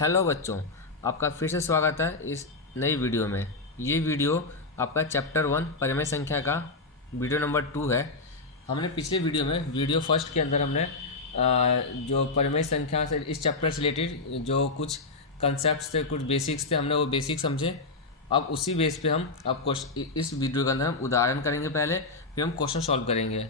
Hello बच्चों, आपका फिर से स्वागत है इस नई वीडियो में। ये वीडियो आपका चैप्टर 1 परिमेय संख्या का वीडियो नंबर 2 है। हमने पिछले वीडियो में वीडियो फर्स्ट के अंदर हमने जो परिमेय संख्या से इस चैप्टर से रिलेटेड जो कुछ कंसेप्ट थे, कुछ बेसिक्स थे, हमने वो बेसिक समझे। अब उसी बेस पे हम अब इस वीडियो के अंदर हम उदाहरण करेंगे पहले, फिर हम क्वेश्चन सॉल्व करेंगे।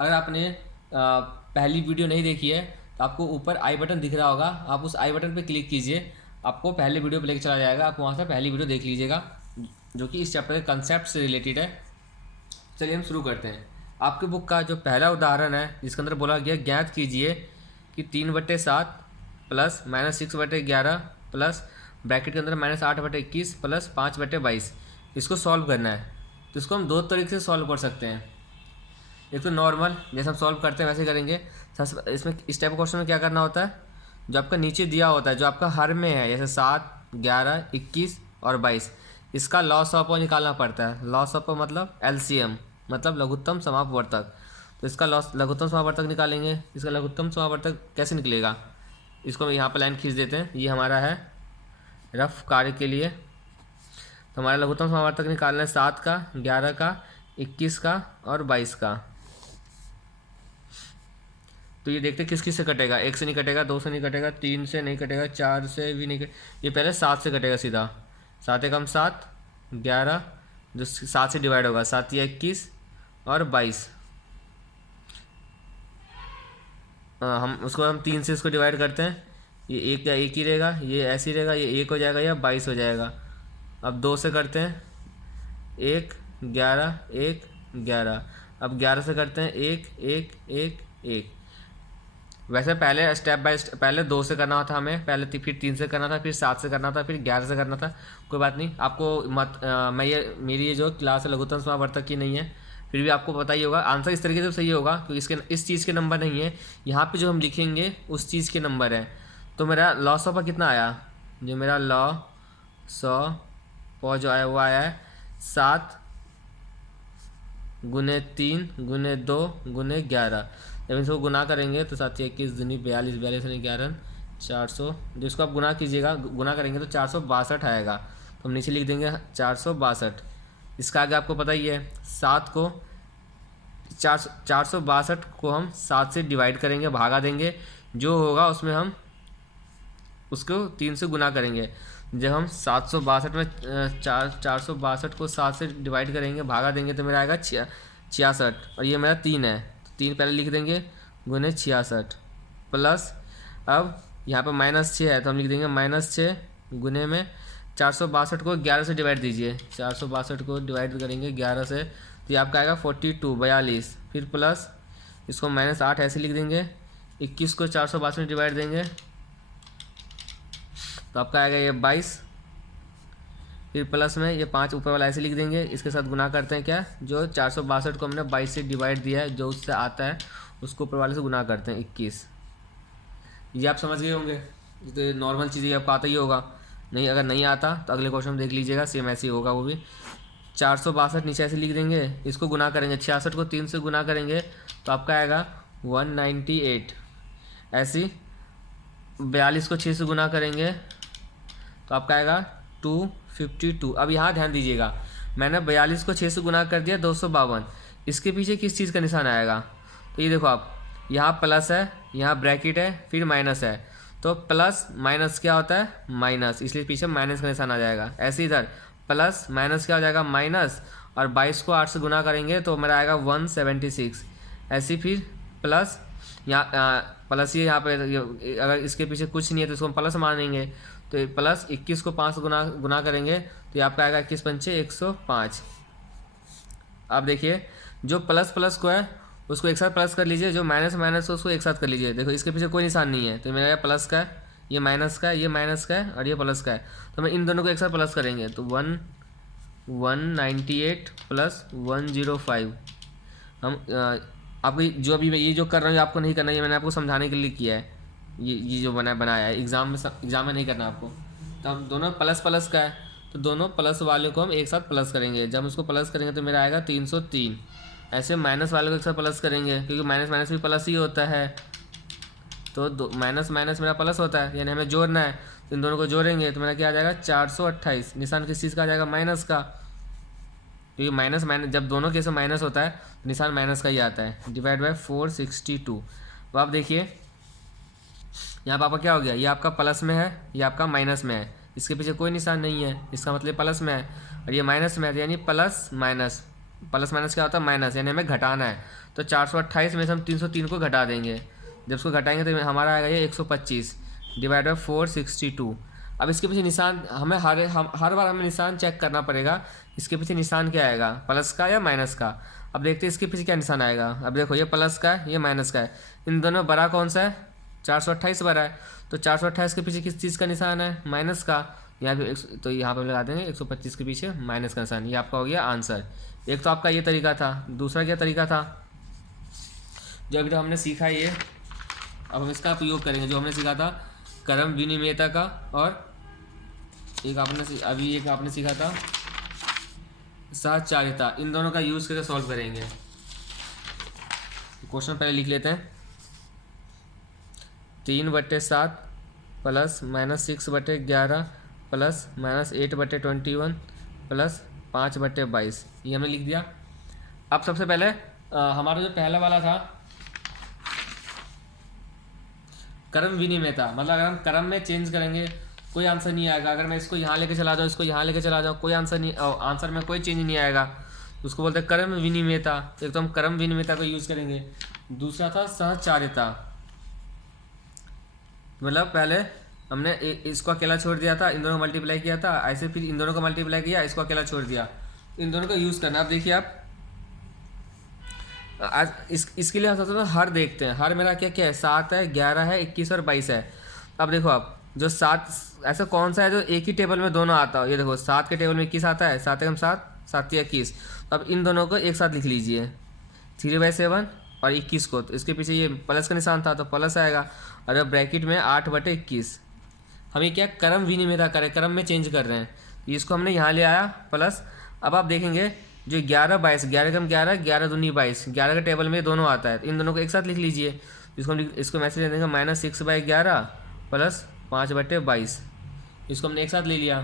अगर आपने पहली वीडियो नहीं देखी है तो आपको ऊपर आई बटन दिख रहा होगा, आप उस आई बटन पे क्लिक कीजिए, आपको पहले वीडियो पे लेकर चला जाएगा। आप वहाँ से पहली वीडियो देख लीजिएगा जो कि इस चैप्टर के कंसेप्ट से रिलेटेड है। चलिए हम शुरू करते हैं। आपके बुक का जो पहला उदाहरण है जिसके अंदर बोला गया ज्ञात कीजिए कि 3/7 प्लस -6/11 प्लस ब्रैकेट के अंदर -8/21 प्लस 5/22, इसको सॉल्व करना है। तो इसको हम दो तरीके से सॉल्व कर सकते हैं। एक तो नॉर्मल जैसे हम सॉल्व करते हैं वैसे करेंगे। इसमें इस टाइप के क्वेश्चन में क्या करना होता है, जो आपका नीचे दिया होता है, जो आपका हर में है, जैसे 7, 11, 21 और 22, इसका लॉस ऑफ निकालना पड़ता है। लॉस ऑफ मतलब एलसीएम, मतलब लघुत्तम समापवर्तक। तो इसका लघुत्तम समापवर्तक निकालेंगे। इसका लघुत्तम समापवर्तक कैसे निकलेगा, इसको हम यहाँ पर लाइन खींच देते हैं। ये हमारा है रफ कार्य के लिए। तो हमारा लघुत्तम समापवर्तक निकालना है 7 का, 11 का, 21 का और 22 का। तो ये देखते किस किस से कटेगा। 1 से नहीं कटेगा, 2 से नहीं कटेगा, 3 से नहीं कटेगा, 4 से भी नहीं ये पहले 7 से कटेगा सीधा। 7 एकम 7, 11 जो 7 से डिवाइड होगा, 7 या 21 और 22। हम 3 से इसको डिवाइड करते हैं। ये एक या एक ही रहेगा, ये ऐसे ही रहेगा, ये 1 हो जाएगा या 22 हो जाएगा। अब 2 से करते हैं, 1, 11, 1, 11। अब 11 से करते हैं 1, 1, 1, 1। वैसे पहले स्टेप बाय स्टेप, पहले 2 से करना था हमें, पहले फिर 3 से करना था, फिर 7 से करना था, फिर 11 से करना था। कोई बात नहीं, आपको मेरी ये जो क्लास है लघुत्तम समापवर्तक की नहीं है, फिर भी आपको पता ही होगा। आंसर इस तरीके से सही होगा क्योंकि इस चीज़ के नंबर नहीं है, यहाँ पे जो हम लिखेंगे उस चीज़ के नंबर है। तो मेरा लॉस ऑफ कितना आया, जो मेरा जो आया वो आया है 7 गुने 3 गुने 2 गुने 11। जब इसको गुना करेंगे तो 7 21 दूनी 42, 42 नहीं 11, 400। जो इसको आप गुना कीजिएगा, गुना करेंगे तो 462 आएगा। तो हम नीचे लिख देंगे 462। इसका आगे आपको पता ही है, 7 को 462 को हम 7 से डिवाइड करेंगे, भागा देंगे, जो होगा उसमें हम उसको 3 से गुना करेंगे। जब हम 762 में 462 को 7 से डिवाइड करेंगे, भागा देंगे, तो मेरा आएगा 66। और ये मेरा 3 है, 3 पहले लिख देंगे गुने 66 प्लस, अब यहाँ पर -6 है तो हम लिख देंगे -6 गुने में 462 को 11 से डिवाइड दीजिए। 462 को डिवाइड करेंगे 11 से तो ये आपका आएगा 42। फिर प्लस इसको -8 ऐसे लिख देंगे। 21 को 462 में डिवाइड देंगे तो आपका आएगा ये 22। फिर प्लस में ये 5 ऊपर वाला ऐसे लिख देंगे। इसके साथ गुना करते हैं, क्या जो 462 को हमने 22 से डिवाइड दिया है, जो उससे आता है उसको ऊपर वाले से गुना करते हैं 21। ये आप समझ गए होंगे, तो नॉर्मल चीज़ें आपको आता ही होगा। नहीं, अगर नहीं आता तो अगले क्वेश्चन देख लीजिएगा, सेम ऐसे ही होगा वो भी। 462 नीचे ऐसे लिख देंगे, इसको गुना करेंगे, 66 को 3 से गुना करेंगे तो आपका आएगा 198। ऐसी 42 को 6 से गुना करेंगे तो आपका आएगा 252। अब यहाँ ध्यान दीजिएगा, मैंने 42 को 6 से गुना कर दिया 252। इसके पीछे किस चीज़ का निशान आएगा, तो ये देखो आप, यहाँ प्लस है, यहाँ ब्रैकेट है, फिर माइनस है। तो प्लस माइनस क्या होता है, माइनस, इसलिए पीछे माइनस का निशान आ जाएगा। ऐसे इधर प्लस माइनस क्या हो जाएगा, माइनस, और 22 को 8 से गुना करेंगे तो मेरा आएगा 176। ऐसे फिर प्लस यहाँ प्लस, ये यहाँ पे अगर इसके पीछे कुछ नहीं है तो इसको हम प्लस मानेंगे। तो प्लस 21 को 5 गुना करेंगे तो ये आपका आएगा 21 पंचे 105। अब देखिए, जो प्लस प्लस को है उसको एक साथ प्लस कर लीजिए, जो माइनस माइनस को उसको एक साथ कर लीजिए। देखो इसके पीछे कोई निशान नहीं है, तो मेरा प्लस का है, ये माइनस का है, ये माइनस का है और ये प्लस का है। तो हम इन दोनों को एक साथ प्लस करेंगे तो 198 प्लस 105। हम आपको जो अभी ये जो कर रहा हूँ आपको नहीं करना है, ये मैंने आपको समझाने के लिए किया है। ये जो बनाया है एग्ज़ाम में नहीं करना आपको। तो हम दोनों प्लस प्लस का है, तो दोनों प्लस वाले को हम एक साथ प्लस करेंगे। जब हम उसको प्लस करेंगे तो मेरा आएगा 303। ऐसे माइनस वाले को एक साथ प्लस करेंगे, क्योंकि माइनस माइनस भी प्लस ही होता है। तो दो माइनस माइनस मेरा प्लस होता है, यानी हमें जोड़ना है, तो इन दोनों को जोड़ेंगे तो मेरा क्या आ जाएगा 428। निशान किस चीज़ का आ जाएगा, माइनस का, क्योंकि माइनस माइनस जब दोनों केस में माइनस होता है तो निशान माइनस का ही आता है। Divide by 462। तो आप देखिए यहाँ पर आपका क्या हो गया, ये आपका प्लस में है, ये आपका माइनस में है, इसके पीछे कोई निशान नहीं है, इसका मतलब प्लस में है, और ये माइनस में है, यानी प्लस माइनस, प्लस माइनस क्या होता है, माइनस, यानी हमें घटाना है। तो 428 में से हम 303 को घटा देंगे, जब उसको घटाएंगे तो हमारा आएगा ये 125 डिवाइड बाय 462। अब इसके पीछे निशान हमें हर बार हमें निशान चेक करना पड़ेगा, इसके पीछे निशान क्या आएगा, प्लस का या माइनस का। अब देखते हैं इसके पीछे क्या निशान आएगा। अब देखो ये प्लस का है, ये माइनस का है, इन दोनों में बड़ा कौन सा है, 428 बड़ा है, तो 428 के पीछे किस चीज़ का निशान है, माइनस का। यहाँ पे तो यहाँ पर लगा देंगे 125 के पीछे माइनस का निशान। ये आपका हो गया आंसर। एक तो आपका ये तरीका था, दूसरा क्या तरीका था, जो अभी तो हमने सीखा ये, अब हम इसका उपयोग करेंगे, जो हमने सीखा था क्रम विनिमेयता का, और एक आपने सीखा था सहचार्यता। इन दोनों का यूज़ करके सॉल्व करेंगे। क्वेश्चन पहले लिख लेते हैं। 3/7 प्लस -6/11 प्लस -8/21 प्लस 5/22, ये हमने लिख दिया। अब सबसे पहले हमारा जो पहला वाला था क्रम विनिमेयता, मतलब अगर हम क्रम में चेंज करेंगे कोई आंसर नहीं आएगा। अगर मैं इसको यहाँ लेके चला जाऊँ, इसको यहाँ लेके चला जाऊँ, कोई आंसर नहीं, आंसर में कोई चेंज नहीं आएगा, उसको बोलते हैं क्रम विनिमेयता। एक तो हम क्रम विनिमेयता को यूज़ करेंगे। दूसरा था सहचार्यता, मतलब पहले हमने इसको अकेला छोड़ दिया था, इन दोनों को मल्टीप्लाई किया था, ऐसे फिर इन दोनों को मल्टीप्लाई किया, इसको अकेला छोड़ दिया। इन दोनों का यूज़ करना। अब देखिए आप आज इसके लिए हम सबसे पहले हर देखते हैं। हर मेरा क्या क्या है, 7 है, 11 है, 21 और 22 है। अब देखो आप जो 7, ऐसा कौन सा है जो एक ही टेबल में दोनों आता हो, ये देखो 7 के टेबल में 21 आता है, 7 एकम 7, 7 21। अब इन दोनों को एक साथ लिख लीजिए, 3/7 और 21 को, तो इसके पीछे ये प्लस का निशान था तो प्लस आएगा, और अब ब्रैकेट में 8/21। हम ये क्या क्रम विनिमेयता करें, क्रम में चेंज कर रहे हैं, इसको हमने यहाँ ले आया प्लस। अब आप देखेंगे जो 11/22, 11 कम 11, 11 दूनी 22, 11 के टेबल में दोनों आता है, तो इन दोनों को एक साथ लिख लीजिए। इसको मैसेज दे देंगे -6/11 प्लस 5/22, इसको हमने एक साथ ले लिया,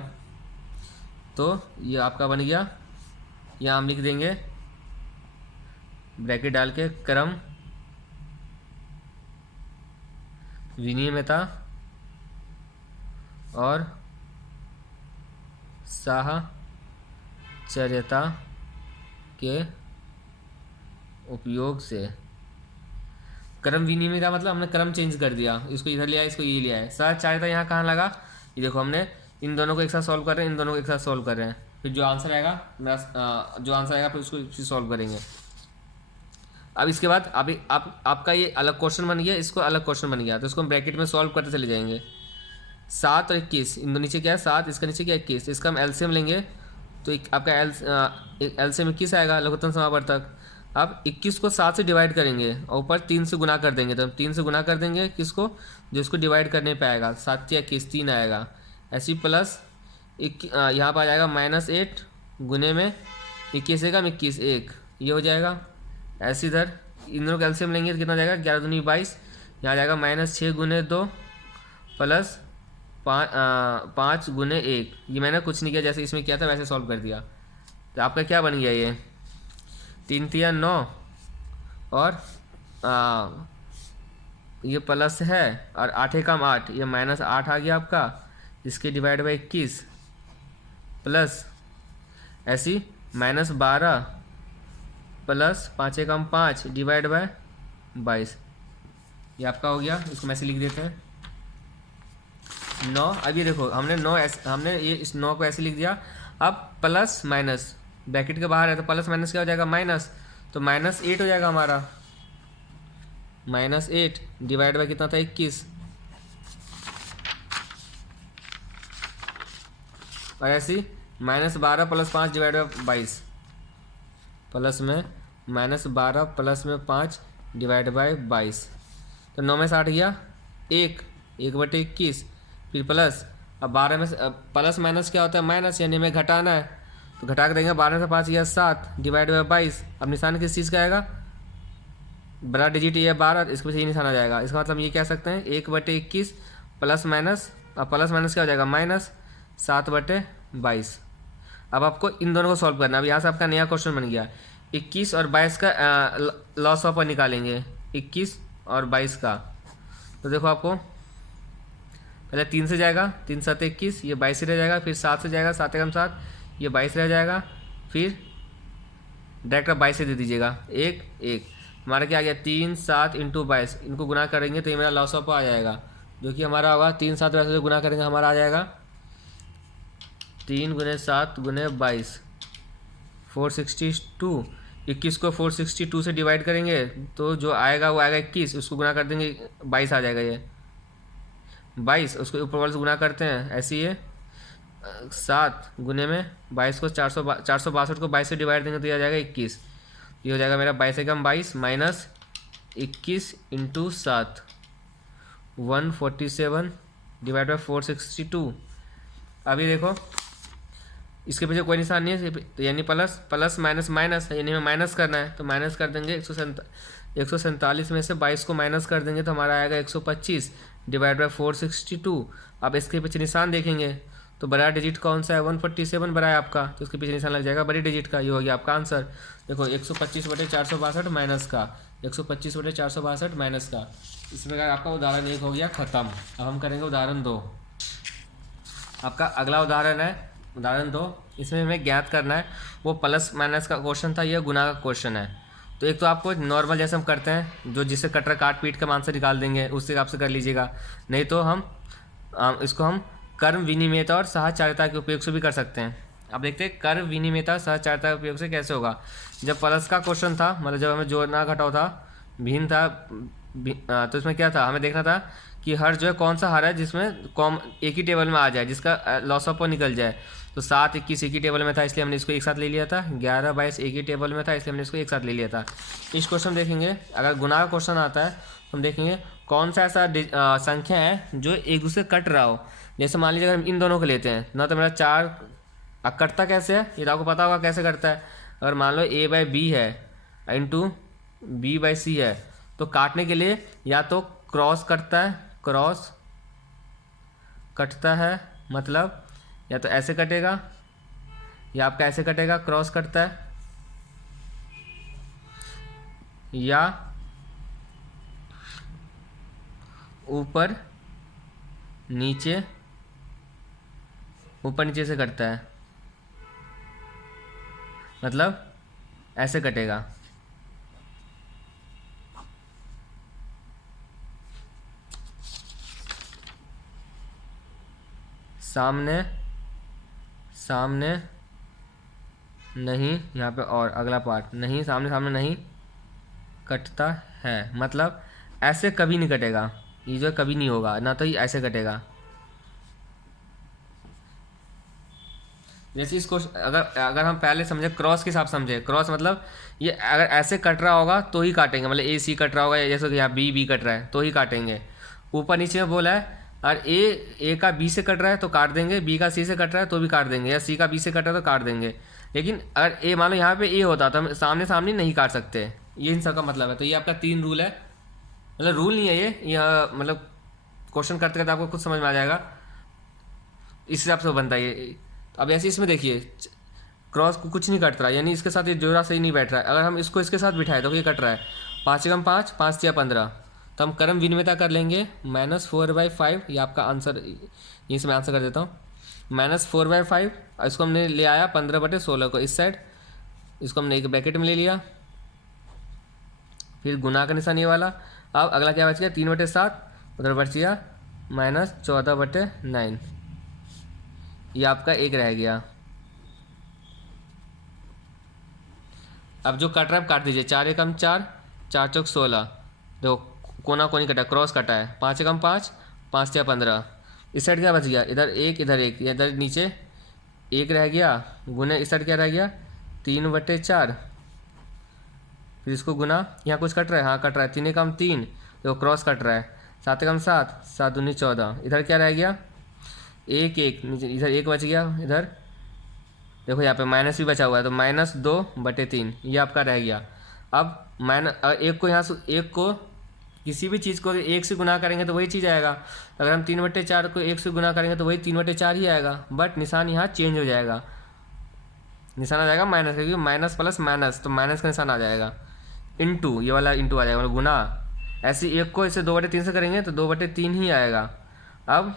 तो ये आपका बन गया। यहाँ हम लिख देंगे ब्रैकेट डाल के क्रम विनिमेयता और साहचर्यता के उपयोग से। क्रम विनिमेयता मतलब हमने क्रम चेंज कर दिया, इसको इधर लिया, इसको ये लिया है। सहचार्यता यहाँ कहाँ लगा, ये देखो हमने इन दोनों को एक साथ सॉल्व कर रहे हैं, इन दोनों को एक साथ सॉल्व कर रहे हैं, फिर जो आंसर आएगा फिर उसको फिर सॉल्व करेंगे। अब इसके बाद अभी आपका ये अलग क्वेश्चन बन गया, इसको अलग क्वेश्चन बन गया, तो इसको हम ब्रैकेट में सॉल्व करते चले जाएंगे। 7 और 21, इन दोनों नीचे क्या है 7, इसका नीचे क्या है 21, इसका हम एलसीएम लेंगे तो आपका एलसीएम 21 आएगा लघुत्तम समावर्तक। अब 21 को 7 से डिवाइड करेंगे और ऊपर 3 से गुना कर देंगे, तो हम 3 से गुना कर देंगे किसको, जो इसको डिवाइड करने पे आएगा, 7 या 21 3 आएगा। ऐसी प्लस यहाँ पर आ जाएगा -8 गुने में 21 एकम 21 1, ये हो जाएगा। ऐसे इधर इन दोनों का एलसीएम लेंगे तो कितना जाएगा 11 दूनी 22, यहाँ जाएगा -6 गुने 2 प्लस 5 गुने 1। ये मैंने कुछ नहीं किया, जैसे इसमें किया था वैसे सॉल्व कर दिया। तो आपका क्या बन गया, ये 3 3 9 और ये प्लस है और 8 एकम 8, ये -8 आ गया आपका, इसके डिवाइड बाई 21 प्लस ऐसी -12 प्लस 5 एकम 5 डिवाइड बाय 22, ये आपका हो गया। इसको मैं ऐसे लिख देते हैं 9। अब ये देखो हमने 9 हमने ये इस 9 को ऐसे लिख दिया। अब प्लस माइनस ब्रैकेट के बाहर है तो प्लस माइनस क्या हो जाएगा माइनस, तो -8 हो जाएगा हमारा, -8 डिवाइड बाय कितना था 21, और ऐसी -12 प्लस 5 डिवाइड बाय 22, प्लस में -12 प्लस में 5 डिवाइड बाय 22, तो 9 में 60 गया 1/21, फिर प्लस। अब 12 में प्लस माइनस क्या होता है माइनस, यानी हमें घटाना है, तो घटा के देंगे 12 से 5 गया 7 डिवाइड बाय 22। अब निशान किस चीज़ का आएगा, बड़ा डिजिट ये 12, इसके पीछे ये निशान आ जाएगा। इसका मतलब ये कह सकते हैं 1/21 प्लस माइनस, अब प्लस माइनस क्या हो जाएगा माइनस 7/22। अब आपको इन दोनों को सॉल्व करना है। अब यहाँ से आपका नया क्वेश्चन बन गया 21 और 22 का लॉस ऑफ निकालेंगे, 21 और 22 का। तो देखो आपको पहले 3 से जाएगा, 3 7 21, ये 22 रह जाएगा, फिर 7 से जाएगा, 7 एकम 7, ये 22 रह जाएगा, फिर डायरेक्ट 22 से दे दीजिएगा, 1 1 हमारा क्या आ गया 3 7 इंटू 22, इनको गुना करेंगे तो ये मेरा लॉस ऑफ आ जाएगा, जो कि हमारा होगा 3 7 वैसे से गुना करेंगे हमारा आ जाएगा 3 × 7 × 22 462। 21 को 462 से डिवाइड करेंगे तो जो आएगा वो आएगा 21, उसको गुना कर देंगे 22 आ जाएगा, ये 22 उसको ऊपर वाले से गुना करते हैं, ऐसे ही है 7 गुने में 22 को 462 को 22 से डिवाइड देंगे तो ये आ जाएगा 21। ये हो जाएगा मेरा 22 एकम 22 माइनस 21 इंटू 7 147 डिवाइड बाई 462। अभी देखो इसके पीछे कोई निशान नहीं है, तो यानी प्लस प्लस माइनस माइनस, यानी हमें माइनस करना है तो माइनस कर देंगे 147 में से 22 को माइनस कर देंगे तो हमारा आएगा 125 डिवाइड बाई 462। अब इसके पीछे निशान देखेंगे तो बड़ा डिजिट कौन सा है 147 बड़ा है आपका, तो उसके पीछे निशान लग जाएगा बड़ी डिजिट का। ये हो गया आपका आंसर। देखो 125/462 माइनस का 125/462 माइनस का। इस प्रकार आपका उदाहरण 1 हो गया ख़त्म। अब हम करेंगे उदाहरण 2। आपका अगला उदाहरण है उदाहरण 2। इसमें हमें ज्ञात करना है, वो प्लस माइनस का क्वेश्चन था, यह गुना का क्वेश्चन है। तो एक तो आपको नॉर्मल जैसे हम करते हैं, जो जिससे कटर काट पीट का आंसर निकाल देंगे उस हिसाब से कर लीजिएगा, नहीं तो हम इसको हम कर्म विनिमयता और सहचारिता के उपयोग से भी कर सकते हैं। अब देखते हैं कर्म विनिमयता सहचारिता के उपयोग से कैसे होगा। जब प्लस का क्वेश्चन था, मतलब जब हमें जोड़ना घटाव था, भिन्न था, तो इसमें क्या था, हमें देखना था कि हर जो है कौन सा हर है जिसमें कॉम एक ही टेबल में आ जाए, जिसका लॉस ऑफ निकल जाए। तो 7 21 एक ही टेबल में था, इसलिए हमने इसको एक साथ ले लिया था। 11 22 एक ही टेबल में था, इसलिए हमने इसको एक साथ ले लिया था। इस क्वेश्चन देखेंगे, अगर गुना का क्वेश्चन आता है तो हम देखेंगे कौन सा ऐसा संख्या है जो एक दूसरे कट रहा हो। जैसे मान लीजिए अगर हम इन दोनों को लेते हैं ना, तो मेरा 4 कटता कैसे है ये तो आपको पता होगा कैसे करता है। अगर मान लो a/b है इंटू b/c है, तो काटने के लिए या तो क्रॉस कटता है, क्रॉस कटता है मतलब या तो ऐसे कटेगा या आपका ऐसे कटेगा, क्रॉस कटता है, या ऊपर नीचे से कटता है, मतलब ऐसे कटेगा। सामने सामने नहीं, यहाँ पे और अगला पार्ट नहीं, सामने सामने नहीं कटता है, मतलब ऐसे कभी नहीं कटेगा, ये जो कभी नहीं होगा ना, तो ये ऐसे कटेगा। जैसे इसको अगर हम पहले समझे क्रॉस के हिसाब समझे, क्रॉस मतलब ये अगर ऐसे कट रहा होगा तो ही काटेंगे, मतलब AC कट रहा होगा, जैसे कि यहाँ B कट रहा है तो ही काटेंगे। ऊपर नीचे में बोला है, और A का B से कट रहा है तो काट देंगे, B का C से कट रहा है तो भी काट देंगे, या C का B से कट रहा है तो काट देंगे। लेकिन अगर A मान लो यहाँ पे A होता तो हम सामने सामने नहीं काट सकते, ये इन सब का मतलब है। तो ये आपका 3 रूल है, मतलब रूल नहीं है ये मतलब क्वेश्चन करते करते आपको खुद समझ में आ जाएगा, इस हिसाब से बनता है ये। अब ऐसे इसमें देखिए क्रॉस को कुछ नहीं कट रहा, यानी इसके साथ ये जोड़ा सही नहीं बैठ रहा है। अगर हम इसको इसके साथ बिठाए तो ये कट रहा है, 5 एकम 5 5 तिया 15, तो हम कर्म विनिमयता कर लेंगे -4/5। ये आपका आंसर, यहीं से मैं आंसर कर देता हूँ, -4/5। इसको हमने ले आया 15/16 को इस साइड, इसको हमने एक ब्रैकेट में ले लिया, फिर गुना का निशान ये वाला। अब अगला क्या बच गया 3/7, उधर बच गया -14/9, ये आपका एक रह गया। अब जो कट रहा है काट दीजिए, 4 एकम 4 4 चौक 16, देखो कोना कोनी कटा, क्रॉस कटा है, 5 एकम 5 5 तिया 15। इस साइड क्या बच गया, इधर 1 इधर 1, इधर नीचे 1 रह गया, गुना इस साइड क्या रह गया 3/4, फिर इसको गुना, यहाँ कुछ कट रहा है, हाँ कट रहा है, 3 एकम 3, देखो क्रॉस कट रहा है, 7 एकम 7 7 दूनी 14, इधर क्या रह गया 1 1, नीचे इधर 1 बच गया, इधर देखो यहाँ पे माइनस भी बचा हुआ है तो -2/3, ये आपका रह गया। अब एक को यहाँ से एक को किसी भी चीज़ को एक से गुना करेंगे तो वही चीज़ आएगा। अगर हम 3/4 को एक से गुना करेंगे तो वही 3/4 ही आएगा, बट निशान यहाँ चेंज हो जाएगा, निशान आ जाएगा माइनस, क्योंकि माइनस प्लस माइनस तो माइनस का निशान आ जाएगा। इंटू, ये वाला इंटू आ जाएगा, मतलब गुना। ऐसे एक को इसे 2/3 से करेंगे तो 2/3 ही आएगा। अब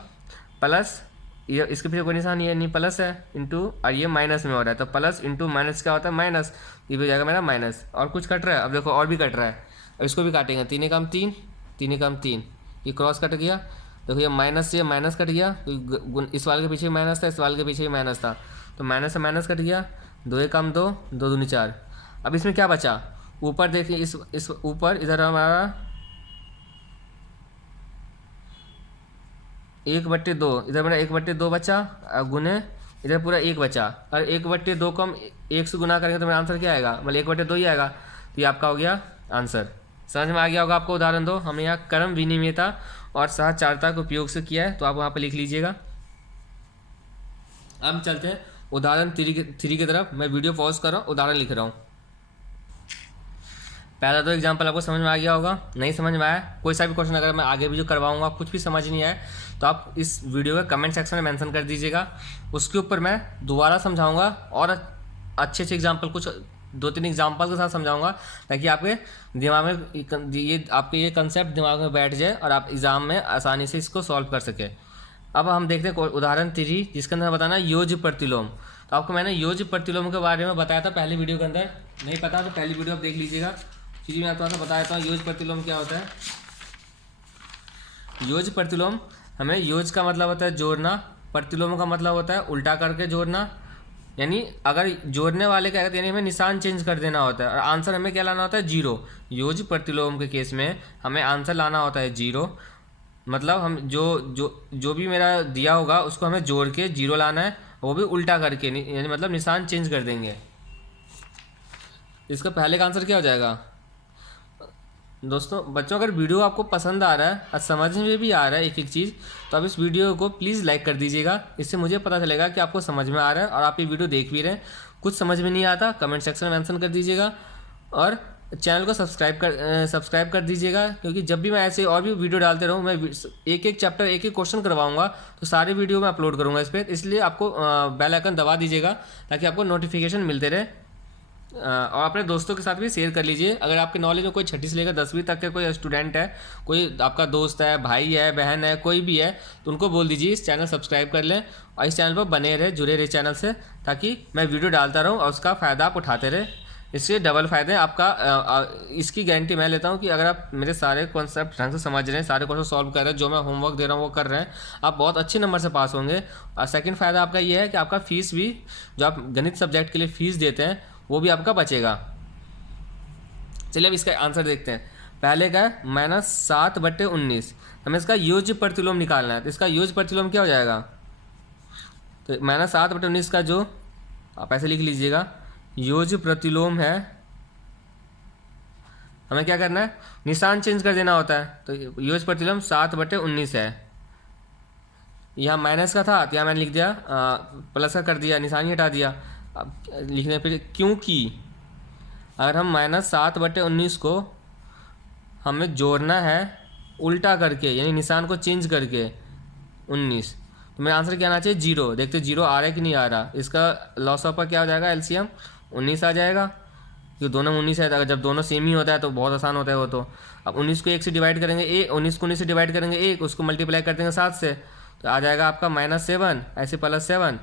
प्लस, ये इसके पीछे कोई निशान ये नहीं, प्लस है, इंटू, और ये माइनस में हो रहा है तो प्लस इंटू माइनस क्या होता है माइनस, ये भी हो जाएगा मेरा माइनस। और कुछ कट रहा है, अब देखो और भी कट रहा है, अब इसको भी काटेंगे। 3 एकम 3, 3 एकम 3, ये क्रॉस कट गया। देखो ये माइनस से माइनस कट गया, इस वाले के पीछे भी माइनस था, इस वाले के पीछे भी माइनस था, तो माइनस से माइनस कट गया। 2 एकम 2, 2 दूनी 4। अब इसमें क्या बचा, ऊपर देखिए, इस ऊपर इधर हमारा 1/2, इधर मेरा 1/2 बचा, गुने इधर पूरा 1 बचा, और 1/2 को हम 1 से गुना करेंगे तो मेरा आंसर क्या आएगा, मतलब 1/2 ही आएगा। तो ये आपका हो गया आंसर। समझ में आ गया होगा आपको। उदाहरण 2 हमने यहाँ क्रम विनिमयता और सहचारता के उपयोग से किया है, तो आप वहाँ पर लिख लीजिएगा। अब चलते हैं उदाहरण 3 की तरफ। मैं वीडियो पॉज कर रहा हूँ, उदाहरण लिख रहा हूँ। पहला 2 एग्जाम्पल आपको समझ में आ गया होगा। नहीं समझ में आया, कोई सा भी क्वेश्चन अगर मैं आगे भी जो करवाऊंगा कुछ भी समझ नहीं आया, तो आप इस वीडियो के कमेंट सेक्शन में मेंशन कर दीजिएगा। उसके ऊपर मैं दोबारा समझाऊंगा और अच्छे अच्छे एग्जाम्पल, कुछ 2-3 एग्जाम्पल के साथ समझाऊंगा, ताकि आपके दिमाग में ये आपके ये कंसेप्ट दिमाग में बैठ जाए और आप एग्ज़ाम में आसानी से इसको सॉल्व कर सकें। अब हम देखते हैं उदाहरण 3, जिसके अंदर बताना योज्य प्रतिलोम। तो आपको मैंने योज्य प्रतिलोम के बारे में बताया था पहले वीडियो के अंदर, नहीं पता तो पहली वीडियो आप देख लीजिएगा। चलिए मैं आपको बता देता हूँ योज्य प्रतिलोम क्या होता है। योज्य प्रतिलोम, हमें योज्य का मतलब होता है जोड़ना, प्रतिलोम का मतलब होता है उल्टा करके जोड़ना। यानी अगर जोड़ने वाले क्या कहते हैं, यानी हमें निशान चेंज कर देना होता है, और आंसर हमें क्या लाना होता है 0। योज्य प्रतिलोम के केस में हमें आंसर लाना होता है 0, मतलब हम जो भी मेरा दिया होगा उसको हमें जोड़ के 0 लाना है, वो भी उल्टा करके, यानी मतलब निशान चेंज कर देंगे। इसका पहले का आंसर क्या हो जाएगा दोस्तों। बच्चों अगर वीडियो आपको पसंद आ रहा है और समझ में भी आ रहा है एक एक चीज़, तो आप इस वीडियो को प्लीज़ लाइक कर दीजिएगा। इससे मुझे पता चलेगा कि आपको समझ में आ रहा है और आप ये वीडियो देख भी रहे हैं। कुछ समझ में नहीं आता कमेंट सेक्शन में मेंशन कर दीजिएगा, और चैनल को सब्सक्राइब कर दीजिएगा, क्योंकि जब भी मैं ऐसे और भी वीडियो डालते रहूँ, मैं एक एक चैप्टर एक एक क्वेश्चन करवाऊँगा, तो सारे वीडियो मैं अपलोड करूँगा इस पर। इसलिए आपको बेल आइकन दबा दीजिएगा ताकि आपको नोटिफिकेशन मिलते रहे। और अपने दोस्तों के साथ भी शेयर कर लीजिए। अगर आपके नॉलेज में कोई 6ठी से लेकर 10वीं तक के कोई स्टूडेंट है, कोई आपका दोस्त है, भाई है, बहन है, कोई भी है, तो उनको बोल दीजिए इस चैनल सब्सक्राइब कर लें और इस चैनल पर बने रहे, जुड़े रहे चैनल से, ताकि मैं वीडियो डालता रहूँ और उसका फ़ायदा आप उठाते रहे। इससे डबल फ़ायदे आपका, इसकी गारंटी मैं लेता हूँ कि अगर आप मेरे सारे कॉन्सेप्ट ढंग से समझ रहे हैं, सारे क्वेश्चन सॉल्व कर रहे हैं, जो मैं होमवर्क दे रहा हूँ वो कर रहे हैं, आप बहुत अच्छे नंबर से पास होंगे। और सेकंड फ़ायदा आपका ये है कि आपका फ़ीस भी, जो आप गणित सब्जेक्ट के लिए फ़ीस देते हैं, वो भी आपका बचेगा। चलिए अब इसका आंसर देखते हैं। पहले का है -7/19, हमें इसका योज्य प्रतिलोम निकालना है। तो इसका योज्य प्रतिलोम क्या हो जाएगा, तो -7/19 का जो आप ऐसे लिख लीजिएगा योज्य प्रतिलोम है, हमें क्या करना है, निशान चेंज कर देना होता है। तो योज्य प्रतिलोम 7/19 है। यहाँ माइनस का था तो यहाँ मैंने लिख दिया प्लस का कर दिया, निशान ही हटा दिया। अब लिखने पर क्योंकि अगर हम -7/19 को हमें जोड़ना है उल्टा करके, यानी निशान को चेंज करके 19, तो मेरा आंसर क्या आना चाहिए 0। देखते 0 आ रहा है कि नहीं आ रहा। इसका लॉस ऑफ क्या हो जाएगा, एलसीएम 19 आ जाएगा, क्योंकि दोनों 19 है। अगर जब दोनों सेम ही होता है तो बहुत आसान होता है वो। तो अब 19 को 1 से डिवाइड करेंगे, 19 को 19 से डिवाइड करेंगे 1, उसको मल्टीप्लाई कर देंगे 7 से, तो आ जाएगा आपका -7, ऐसे +7।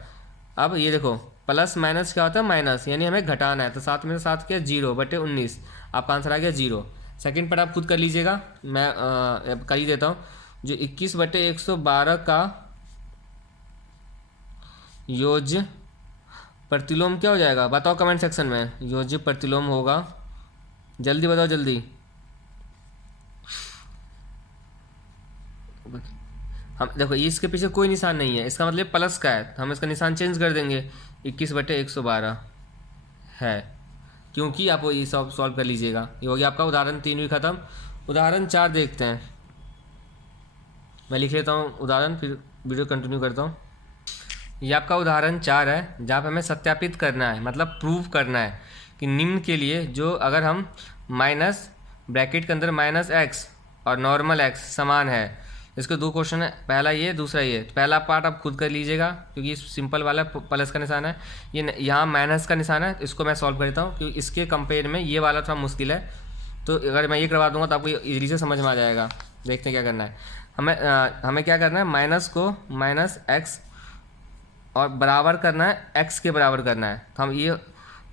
अब ये देखो प्लस माइनस क्या होता है माइनस, यानी हमें घटाना है, तो 7 में से 7 क्या 0/19, आपका आंसर आ गया 0। सेकंड पर आप खुद कर लीजिएगा, मैं कर ही देता हूँ। जो 21/112 का योज्य प्रतिलोम क्या हो जाएगा, बताओ कमेंट सेक्शन में। योज्य प्रतिलोम होगा, जल्दी बताओ जल्दी। हम देखो इसके पीछे कोई निशान नहीं है, इसका मतलब प्लस का है, हम इसका निशान चेंज कर देंगे, 21/112 है, क्योंकि आप ये सब सॉल्व कर लीजिएगा। ये हो गया आपका उदाहरण 3 भी खत्म। उदाहरण 4 देखते हैं, मैं लिख लेता हूँ उदाहरण, फिर वीडियो कंटिन्यू करता हूँ। ये आपका उदाहरण 4 है, जहाँ पर हमें सत्यापित करना है, मतलब प्रूव करना है कि निम्न के लिए जो अगर हम माइनस ब्रैकेट के अंदर माइनस एक्स और नॉर्मल एक्स समान है, इसके दो क्वेश्चन है, पहला ये दूसरा ये। तो पहला पार्ट आप खुद कर लीजिएगा क्योंकि सिंपल वाला प्लस का निशान है, ये यहाँ माइनस का निशान है, इसको मैं सॉल्व करता हूँ क्योंकि इसके कंपेयर में ये वाला थोड़ा मुश्किल है। तो अगर मैं ये करवा दूंगा तो आपको इजीली से समझ में आ जाएगा। देखते हैं क्या करना है। हमें क्या करना है, माइनस को माइनस एक्स और बराबर करना है, एक्स के बराबर करना है। तो हम ये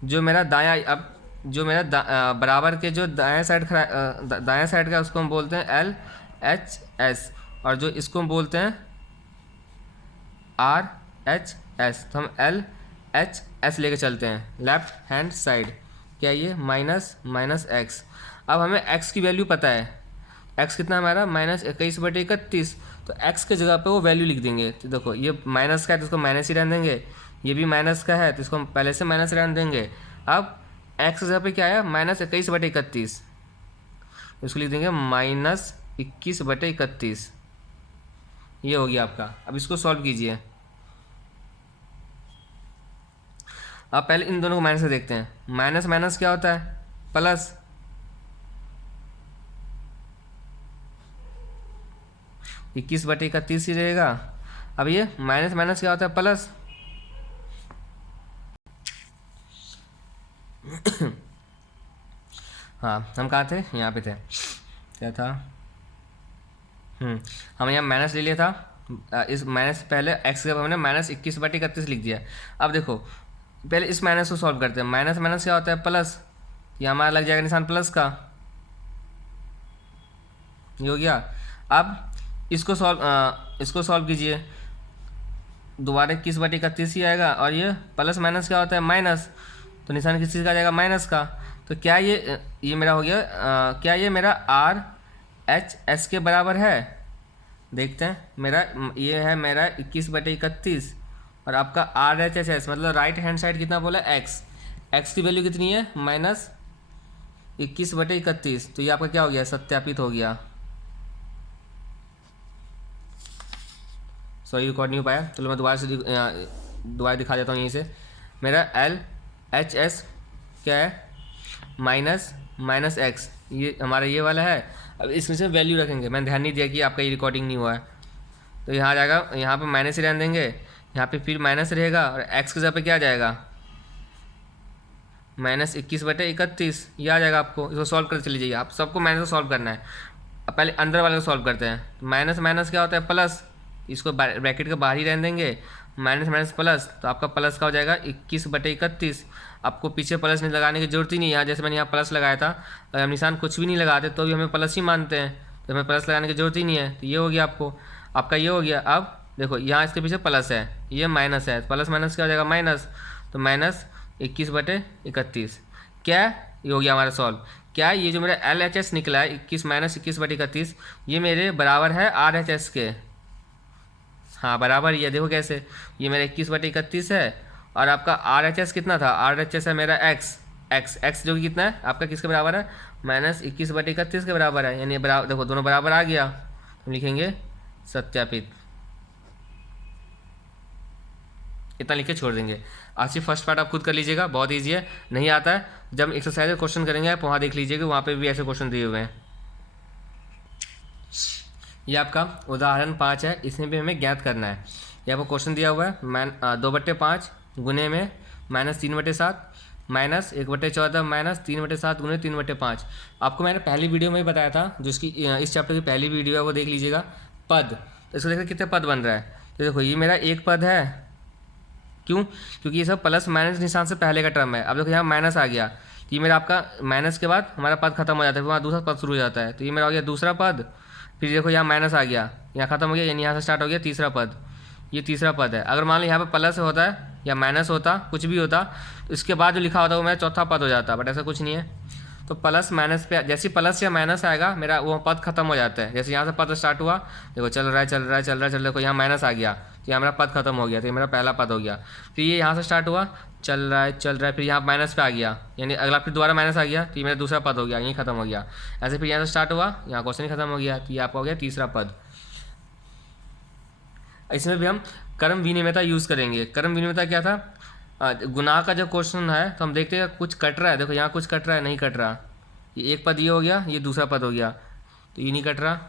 जो मेरा दायां, अब जो मेरा बराबर के जो दायां साइड का उसको हम बोलते हैं एल एच एस, और जो इसको हम बोलते हैं आर एच एस। तो हम एल एच एस लेके चलते हैं लेफ्ट हैंड साइड। क्या ये माइनस एक्स। अब हमें x की वैल्यू पता है, x कितना हमारा -21/31। तो x के जगह पे वो वैल्यू लिख देंगे। तो देखो ये माइनस का है तो इसको माइनस ही रहने देंगे, ये भी माइनस का है तो इसको हम पहले से माइनस रहने देंगे। अब x की जगह पे क्या है, -21/31, इसको लिख देंगे -21/31। ये हो गया आपका। अब इसको सॉल्व कीजिए। अब पहले इन दोनों को माइनस से देखते हैं। माइनस माइनस क्या होता है, प्लस। 21/31 ही रहेगा। अब ये माइनस माइनस क्या होता है, प्लस। हाँ हम कहाँ थे, यहाँ पे थे, क्या था, हम यहाँ माइनस ले लिया था। इस माइनस पहले एक्स के हमने -21/31 लिख दिया। अब देखो पहले इस माइनस को सॉल्व करते हैं। माइनस माइनस क्या होता है, प्लस। ये हमारा लग जाएगा निशान प्लस का, ये हो गया। अब इसको सॉल्व कीजिए, दोबारा 21/31 ही आएगा, और ये प्लस माइनस क्या होता है, माइनस। तो निशान किस चीज़ का आ जाएगा, माइनस का। तो क्या ये मेरा हो गया, क्या ये मेरा आर एच एस के बराबर है। देखते हैं, मेरा ये है मेरा 21/31 और आपका आर एच एच एस मतलब राइट हैंड साइड कितना बोला, एक्स। एक्स की वैल्यू कितनी है, -21/31। तो ये आपका क्या हो गया, सत्यापित हो गया। सॉरी रिकॉर्ड नहीं हो पाया, चलो मैं दोबारा दिखा देता हूँ यहीं से। मेरा एल एच एस क्या है, माइनस एक्स, ये हमारा ये वाला है। अब इसमें से वैल्यू रखेंगे, मैंने ध्यान नहीं दिया कि आपका ये रिकॉर्डिंग नहीं हुआ है। तो यहाँ आ जाएगा, यहाँ पे माइनस ही रहने देंगे, यहाँ पे फिर माइनस रहेगा और एक्स के जगह पे क्या आ जाएगा, -21/31। ये आ जाएगा आपको। इसको सॉल्व कर चली जाइए, आप सबको माइनस को सॉल्व करना है। अब पहले अंदर वाले को सॉल्व करते हैं। माइनस माइनस क्या होता है, प्लस। इसको ब्रैकेट के बाहर ही रहने देंगे, माइनस माइनस प्लस। तो आपका प्लस का हो जाएगा 21/31। आपको पीछे प्लस नहीं लगाने की जरूरत ही नहीं है। यहाँ जैसे मैंने यहाँ प्लस लगाया था, अगर हम निशान कुछ भी नहीं लगाते तो भी हमें प्लस ही मानते हैं, तो हमें प्लस लगाने की जरूरत ही नहीं है। तो ये हो गया आपका ये हो गया। अब देखो यहाँ इसके पीछे प्लस है, ये माइनस है, प्लस माइनस क्या हो जाएगा, माइनस। तो -21/31 क्या, ये हो गया हमारा सॉल्व। क्या ये जो मेरा LHS निकला है 21 ये मेरे बराबर है RHS के। हाँ बराबर, ये देखो कैसे, ये मेरा 21/31 है और आपका RHS कितना था, RHS है मेरा x जो कि कितना है आपका, किसके बराबर है, -21/31 के बराबर है। यानी बराबर, देखो दोनों बराबर आ गया। हम लिखेंगे सत्यापित, इतना लिख के छोड़ देंगे। आज की फर्स्ट पार्ट आप खुद कर लीजिएगा, बहुत ईजी है। नहीं आता है, जब एक्सरसाइज क्वेश्चन करेंगे आप वहाँ देख लीजिएगा, वहाँ पे भी ऐसे क्वेश्चन दिए हुए हैं। ये आपका उदाहरण 5 है, इसमें भी हमें ज्ञात करना है। ये आपको क्वेश्चन दिया हुआ है, 2/5 गुने में -3/7 -1/14 -3/7 गुने 3/5। आपको मैंने पहली वीडियो में ही बताया था, जो इसकी इस चैप्टर की पहली वीडियो है, वो देख लीजिएगा। पद, तो इसको देखिए कितने पद बन रहा है। तो देखो ये मेरा एक पद है, क्यों, क्योंकि ये सब प्लस माइनस निशान से पहले का टर्म है। अब देखो यहाँ माइनस आ गया, तो ये मेरा आपका माइनस के बाद हमारा पद खत्म हो जाता है, फिर वहाँ दूसरा पद शुरू हो जाता है। तो ये मेरा हो गया दूसरा पद। फिर देखो यहाँ माइनस आ गया, यहाँ खत्म हो गया, यानी यहाँ से स्टार्ट हो गया तीसरा पद। ये तीसरा पद है। अगर मान लो यहाँ पे प्लस होता है या माइनस होता, कुछ भी होता, तो इसके बाद जो लिखा होता है वो मेरा चौथा पद हो जाता, बट ऐसा कुछ नहीं है। तो प्लस माइनस पे जैसे प्लस या माइनस आएगा मेरा वो पद खत्म हो जाता है। जैसे यहाँ से पद स्टार्ट हुआ, देखो चल रहा है, देखो यहाँ माइनस आ गया, तो यहाँ मेरा पद खत्म हो गया, तो ये मेरा पहला पद हो गया। फिर ये यहाँ से स्टार्ट हुआ, चल रहा है, फिर यहाँ माइनस पे आ गया, यानी अगला फिर दोबारा माइनस आ गया, तो ये मेरा दूसरा पद हो गया, यहीं खत्म हो गया। ऐसे फिर यहाँ से स्टार्ट हुआ, यहाँ क्वेश्चन ही खत्म हो गया, तो ये आपका हो गया तीसरा पद। इसमें भी हम कर्म विनिमयता यूज़ करेंगे। कर्म विनिमयता क्या था, गुनाह का जो क्वेश्चन है तो हम देखते हैं कुछ कट रहा है। देखो यहाँ कुछ कट रहा है, नहीं कट रहा। ये एक पद ये हो गया, ये दूसरा पद हो गया, तो ये नहीं कट रहा।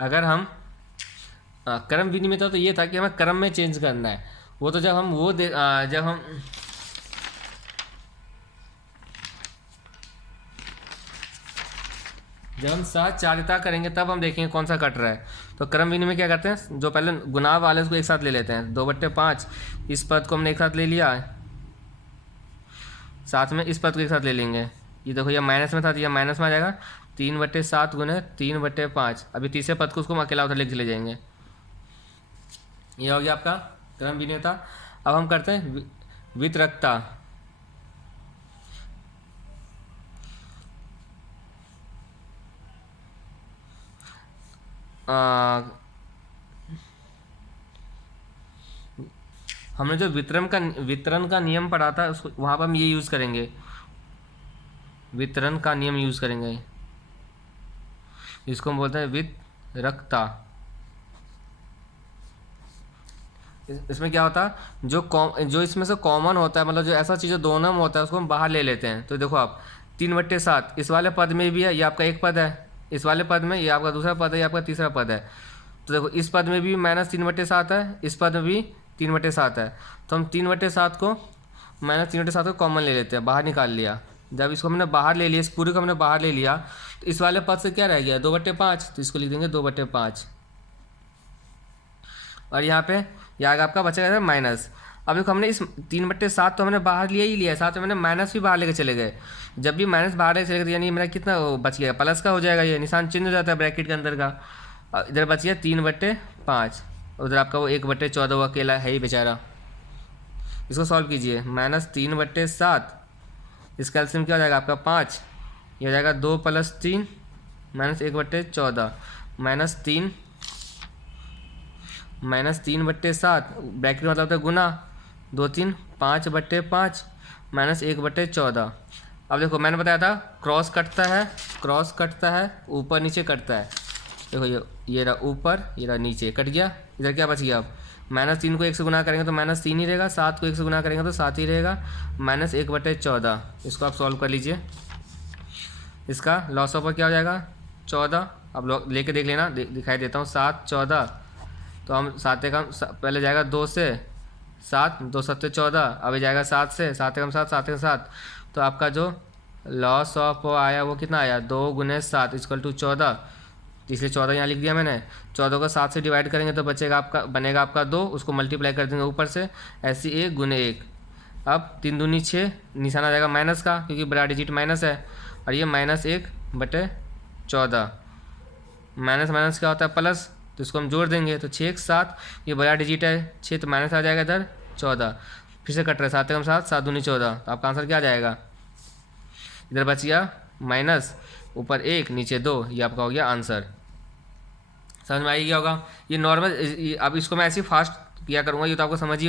अगर हम क्रम विनिमय था तो ये था कि हमें क्रम में चेंज करना है। वो तो जब हम जब हम सहचारिता करेंगे तब हम देखेंगे कौन सा कट रहा है। तो क्रम विनिमय में क्या करते हैं, जो पहले गुनाह वाले उसको एक साथ ले लेते हैं। 2/5 इस पद को हमने एक साथ ले लिया, साथ में इस पद को एक साथ ले लेंगे। ये देखो ये माइनस में था तो ये माइनस में आ जाएगा। 3/7 गुने 3/5। अभी तीसरे पद को उसको हम अकेला उधर लिख चले जाएंगे। ये हो गया आपका क्रम विनिमयता। अब हम करते हैं वितरकता। हमने जो वितरण का नियम पढ़ा था उसको वहाँ पर हम ये यूज़ करेंगे, वितरण का नियम यूज़ करेंगे। इसको हम बोलते हैं वितरकता। इसमें क्या होता है, जो इसमें से कॉमन होता है, मतलब जो ऐसा चीज़ दोनों में होता है उसको हम बाहर ले लेते हैं। तो देखो आप 3/7 इस वाले पद में भी है, ये आपका एक पद है। इस वाले पद में ये आपका दूसरा पद है, ये आपका तीसरा पद है। तो देखो इस पद में भी -3/7 है, इस पद में भी 3/7 है। तो हम 3/7 को -3/7 को कॉमन ले लेते हैं, बाहर निकाल लिया। जब इसको हमने बाहर ले लिया, इस पूरे को हमने बाहर ले लिया, तो इस वाले पद से क्या रह गया 2/5। तो इसको लिख देंगे 2/5। और यहाँ पे यहाँ आपका बचेगा माइनस। अब देखो हमने इस 3/7 तो हमने बाहर लिया ही लिया, साथ में मैंने माइनस भी बाहर लेके चले गए। जब भी माइनस बाहर लेके चले गए तो यानी मेरा कितना बच गया, प्लस का हो जाएगा, ये निशान चिन्ह हो जाता है ब्रैकेट के अंदर का। इधर बच गया 3/5, उधर आपका वो 1/14 वो अकेला है ही बेचारा। इसको सॉल्व कीजिए। -3/7 इसका एलसीएम क्या हो जाएगा आपका 5। ये हो जाएगा 2 + 3 -1/14 -3/7 ब्रैकेट मतलब होता है गुना 2 3 5/5 -1/14। अब देखो मैंने बताया था क्रॉस कटता है, ऊपर नीचे कटता है। देखो ये रहा ऊपर, ये रहा नीचे, कट गया। इधर क्या बच गया अब, -3 को 1 से गुना करेंगे तो -3 ही रहेगा, 7 को 1 से गुना करेंगे तो 7 ही रहेगा, -1/14। इसको आप सॉल्व कर लीजिए। इसका लॉस ऑफ क्या हो जाएगा 14। अब लेके देख लेना, दिखाई देता हूँ। 7 14, तो हम 7 एकम पहले जाएगा 2 से 7, 2 7 14। अभी जाएगा 7 से 7 एकम 7, 7 एकम 7। तो आपका जो लॉस ऑफ आया वो कितना आया 2 × 7 = 14। इसलिए 14 यहाँ लिख दिया मैंने। 14 को 7 से डिवाइड करेंगे तो बनेगा आपका 2, उसको मल्टीप्लाई कर देंगे ऊपर से, ऐसे 1 × 1। अब 3 दूनी 6, निशान आ जाएगा माइनस का क्योंकि बड़ा डिजिट माइनस है। और ये -1/14, माइनस क्या होता है प्लस, तो इसको हम जोड़ देंगे तो 6 × 7, ये बड़ा डिजिट है 6 तो माइनस आ जाएगा इधर 14। फिर से कट रहा है 7 एकम 7, 7 दूनी 14। तो आपका आंसर क्या आ जाएगा, इधर बच गया माइनस, ऊपर 1 नीचे 2, ये आपका हो गया आंसर। समझ में आ गया होगा। ये नॉर्मल, अब इसको मैं ऐसे ही फास्ट किया करूँगा, ये तो आपको समझ ही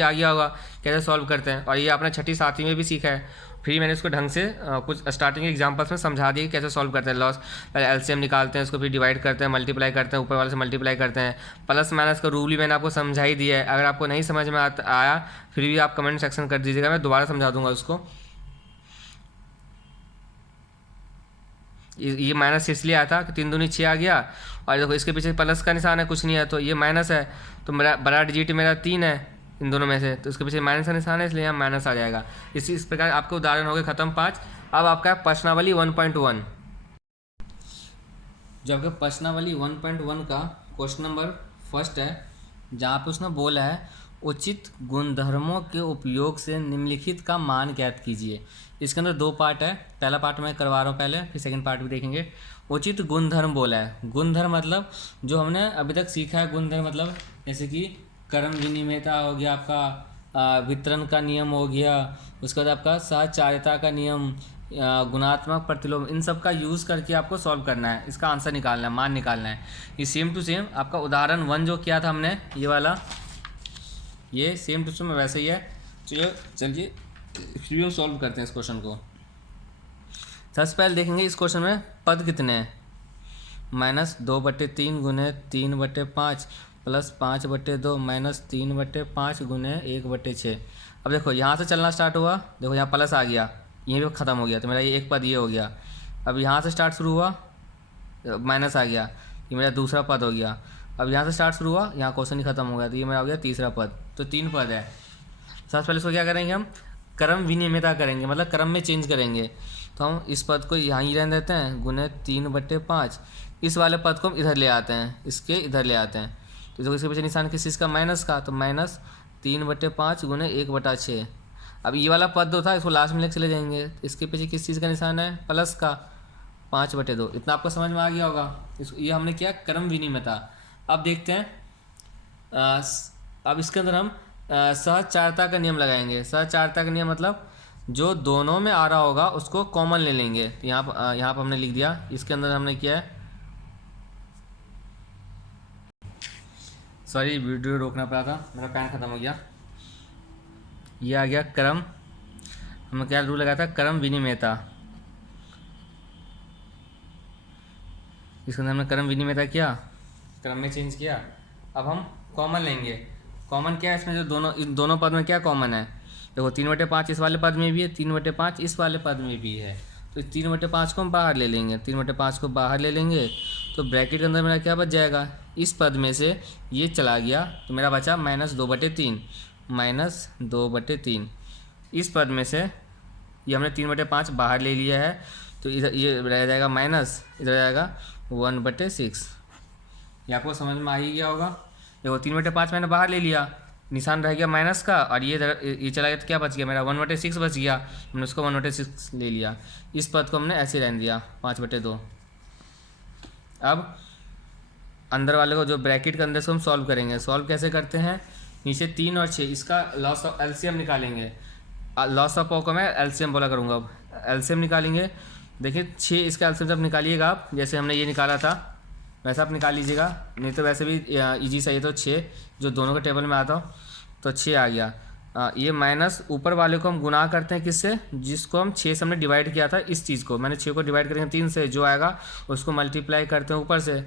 आ गया होगा कैसे सॉल्व करते हैं। और ये आपने 6ठी 7वीं में भी सीखा है। फिर मैंने इसको ढंग से कुछ स्टार्टिंग एग्जांपल्स में समझा दिया कि कैसे सॉल्व करते हैं। लॉस पहले एलसीएम निकालते हैं, उसको फिर डिवाइड करते हैं, मल्टीप्लाई करते हैं, ऊपर वाले से मल्टीप्लाई करते हैं, प्लस माइनस का रूल भी मैंने आपको समझा ही दिया है। अगर आपको नहीं समझ में आया फिर भी आप कमेंट सेक्शन कर दीजिएगा, मैं दोबारा समझा दूंगा उसको। ये माइनस इसलिए आया था कि 3 दूनी 6 आ गया, और देखो इसके पीछे प्लस का निशान है, कुछ नहीं है, तो ये माइनस है। तो मेरा बड़ा डिजिट मेरा 3 है इन दोनों में से, तो इसके पीछे माइनस का निशान है, इसलिए यहाँ माइनस आ जाएगा। इस प्रकार आपके उदाहरण हो गए खत्म 5। अब आपका प्रश्नावली 1.1, जो आपका प्रश्नावली 1.1 का क्वेश्चन नंबर फर्स्ट है, जहाँ पे उसने बोला है उचित गुणधर्मों के उपयोग से निम्नलिखित का मान ज्ञात कीजिए। इसके अंदर 2 पार्ट है, पहला पार्ट मैं करवा रहा हूँ पहले, फिर सेकंड पार्ट भी देखेंगे। उचित गुणधर्म बोला है, गुणधर्म मतलब जो हमने अभी तक सीखा है। गुणधर्म मतलब जैसे कि क्रम विनिमयता हो गया, आपका वितरण का नियम हो गया, उसके बाद आपका सहचारिता का नियम, गुणात्मक प्रतिलोम, इन सब का यूज़ करके आपको सॉल्व करना है, इसका आंसर निकालना है, मान निकालना है। ये सेम टू सेम आपका उदाहरण 1 जो किया था हमने, ये वाला, ये सेम टू सेम वैसे ही है। चलिए फिर भी हम सॉल्व करते हैं इस क्वेश्चन को। सबसे पहले देखेंगे इस क्वेश्चन में पद कितने हैं। माइनस 2/3 गुने 3/5 प्लस 5/2 माइनस 3/5 गुने 1/6। अब देखो यहाँ से चलना स्टार्ट हुआ, देखो यहाँ प्लस आ गया, यहीं पे ख़त्म हो गया, तो मेरा ये एक पद ये हो गया। अब यहाँ से स्टार्ट शुरू हुआ, माइनस आ गया, ये मेरा दूसरा पद हो गया। अब यहाँ से स्टार्ट शुरू हुआ, यहाँ क्वेश्चन ही खत्म हो गया, तो ये मेरा हो गया तीसरा पद। तो 3 पद है। सबसे पहले इसको क्या करेंगे, हम क्रम विनियमितता करेंगे, मतलब क्रम में चेंज करेंगे। तो हम इस पद को यहाँ ही रहने देते हैं, गुने 3/5। इस वाले पद को हम इधर ले आते हैं, इसके इधर ले आते हैं। तो देखो इसके पीछे निशान किस चीज़ का, माइनस का, तो माइनस 3/5 गुने 1/6। अब ये वाला पद जो था इसको लास्ट में लेकर चले जाएंगे, इसके पीछे किस चीज़ का निशान है, प्लस का, 5/2। इतना आपको समझ में आ गया होगा। ये हमने किया क्रम विनिमयता। अब देखते हैं, अब इसके अंदर हम सहचारता का नियम लगाएंगे। सहचारता का नियम मतलब जो दोनों में आ रहा होगा उसको कॉमन ले लेंगे। तो यहाँ पर हमने लिख दिया, इसके अंदर हमने किया है, सॉरी वीडियो रोकना पड़ा था, मेरा पेन खत्म हो गया। ये आ गया क्रम, हमने क्या रूल लगाया था, क्रम विनिमयता। इसके अंदर हमने क्रम विनिमयता किया, क्रम में चेंज किया। अब हम कॉमन लेंगे। कॉमन क्या है इसमें, जो इन दोनों पद में क्या कॉमन है, देखो 3/5 इस वाले पद में भी है, 3/5 इस वाले पद में भी है। तो 3/5 को हम बाहर ले लेंगे, 3/5 को बाहर ले लेंगे, तो ब्रैकेट के अंदर मेरा क्या बच जाएगा, इस पद में से ये चला गया, तो मेरा बचा -2/3, -2/3। इस पद में से ये हमने 3/5 बाहर ले लिया है, तो इधर ये रह जाएगा माइनस, इधर जाएगा 1/6। ये आपको समझ में आ ही गया होगा। देखो 3/5 मैंने बाहर ले लिया, निशान रह गया माइनस का, और ये चला गया तो क्या बच गया, मेरा 1/6 बच गया, हमने उसको 1/6 ले लिया। इस पद को हमने ऐसे रहने दिया, 5/2। अब अंदर वाले को, जो ब्रैकेट के अंदर से हम सॉल्व करेंगे। सॉल्व कैसे करते हैं, नीचे 3 और 6 इसका लॉस ऑफ एलसीएम निकालेंगे। लॉस ऑफ को मैं एलसीएम बोला करूँगा। अब एलसीएम निकालेंगे। देखिए 6 इसका एलसीएम जब निकालिएगा आप, जैसे हमने ये निकाला था वैसा आप निकाल लीजिएगा, नहीं तो वैसे भी इजी सही है। तो 6 जो दोनों के टेबल में आता हो, तो 6 आ गया। ये माइनस ऊपर वाले को हम गुना करते हैं किससे, जिसको हम 6 से हमने डिवाइड किया था, इस चीज़ को मैंने 6 को डिवाइड करेंगे 3 से, जो आएगा उसको मल्टीप्लाई करते हैं ऊपर से।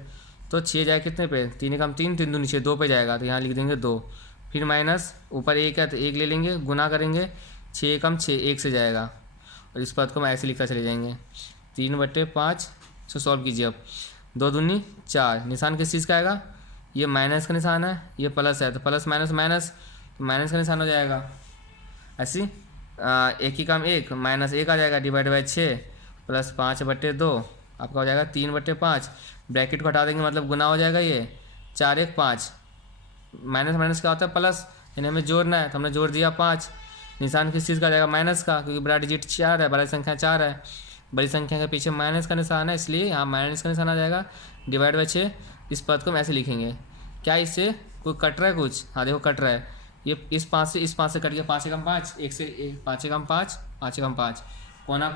तो 6 जाए कितने पे, 3 कम 3, 3 दूनी 6, 2 पे जाएगा, तो यहाँ लिख देंगे 2। फिर माइनस ऊपर 1 है तो 1 ले लेंगे, गुना करेंगे, 6 कम 6, 1 से जाएगा। और इस पद को हम ऐसे लिखा चले जाएंगे, 3/5 से सॉल्व कीजिए। अब 2 दूनी 4, निशान किस चीज़ का आएगा, ये माइनस का निशान है, ये प्लस है, तो प्लस माइनस माइनस, तो माइनस का निशान हो जाएगा। ऐसी 1 ही काम 1, -1 आ जाएगा, डिवाइड बाई 6 प्लस 5/2 आपका हो जाएगा 3/5। ब्रैकेट को हटा देंगे मतलब गुना हो जाएगा, ये 4 1 5, माइनस माइनस क्या होता है प्लस, यानी हमें जोड़ना है, तो हमने जोड़ दिया 5। निशान किस चीज़ का आ जाएगा, माइनस का, क्योंकि बड़ा डिजिट 4 है, बड़ी संख्या 4 है, बड़ी संख्या के पीछे माइनस का निशान है, इसलिए यहाँ माइनस का निशान आ जाएगा, डिवाइड बाई 6। इस पद को हम ऐसे लिखेंगे। क्या इससे कोई कट रहा है कुछ, हाँ देखो कट रहा है, ये इस 5 से कट गया, 5 एकम 5, 1 से 5 एकम 5, 5 एकम 5, कोना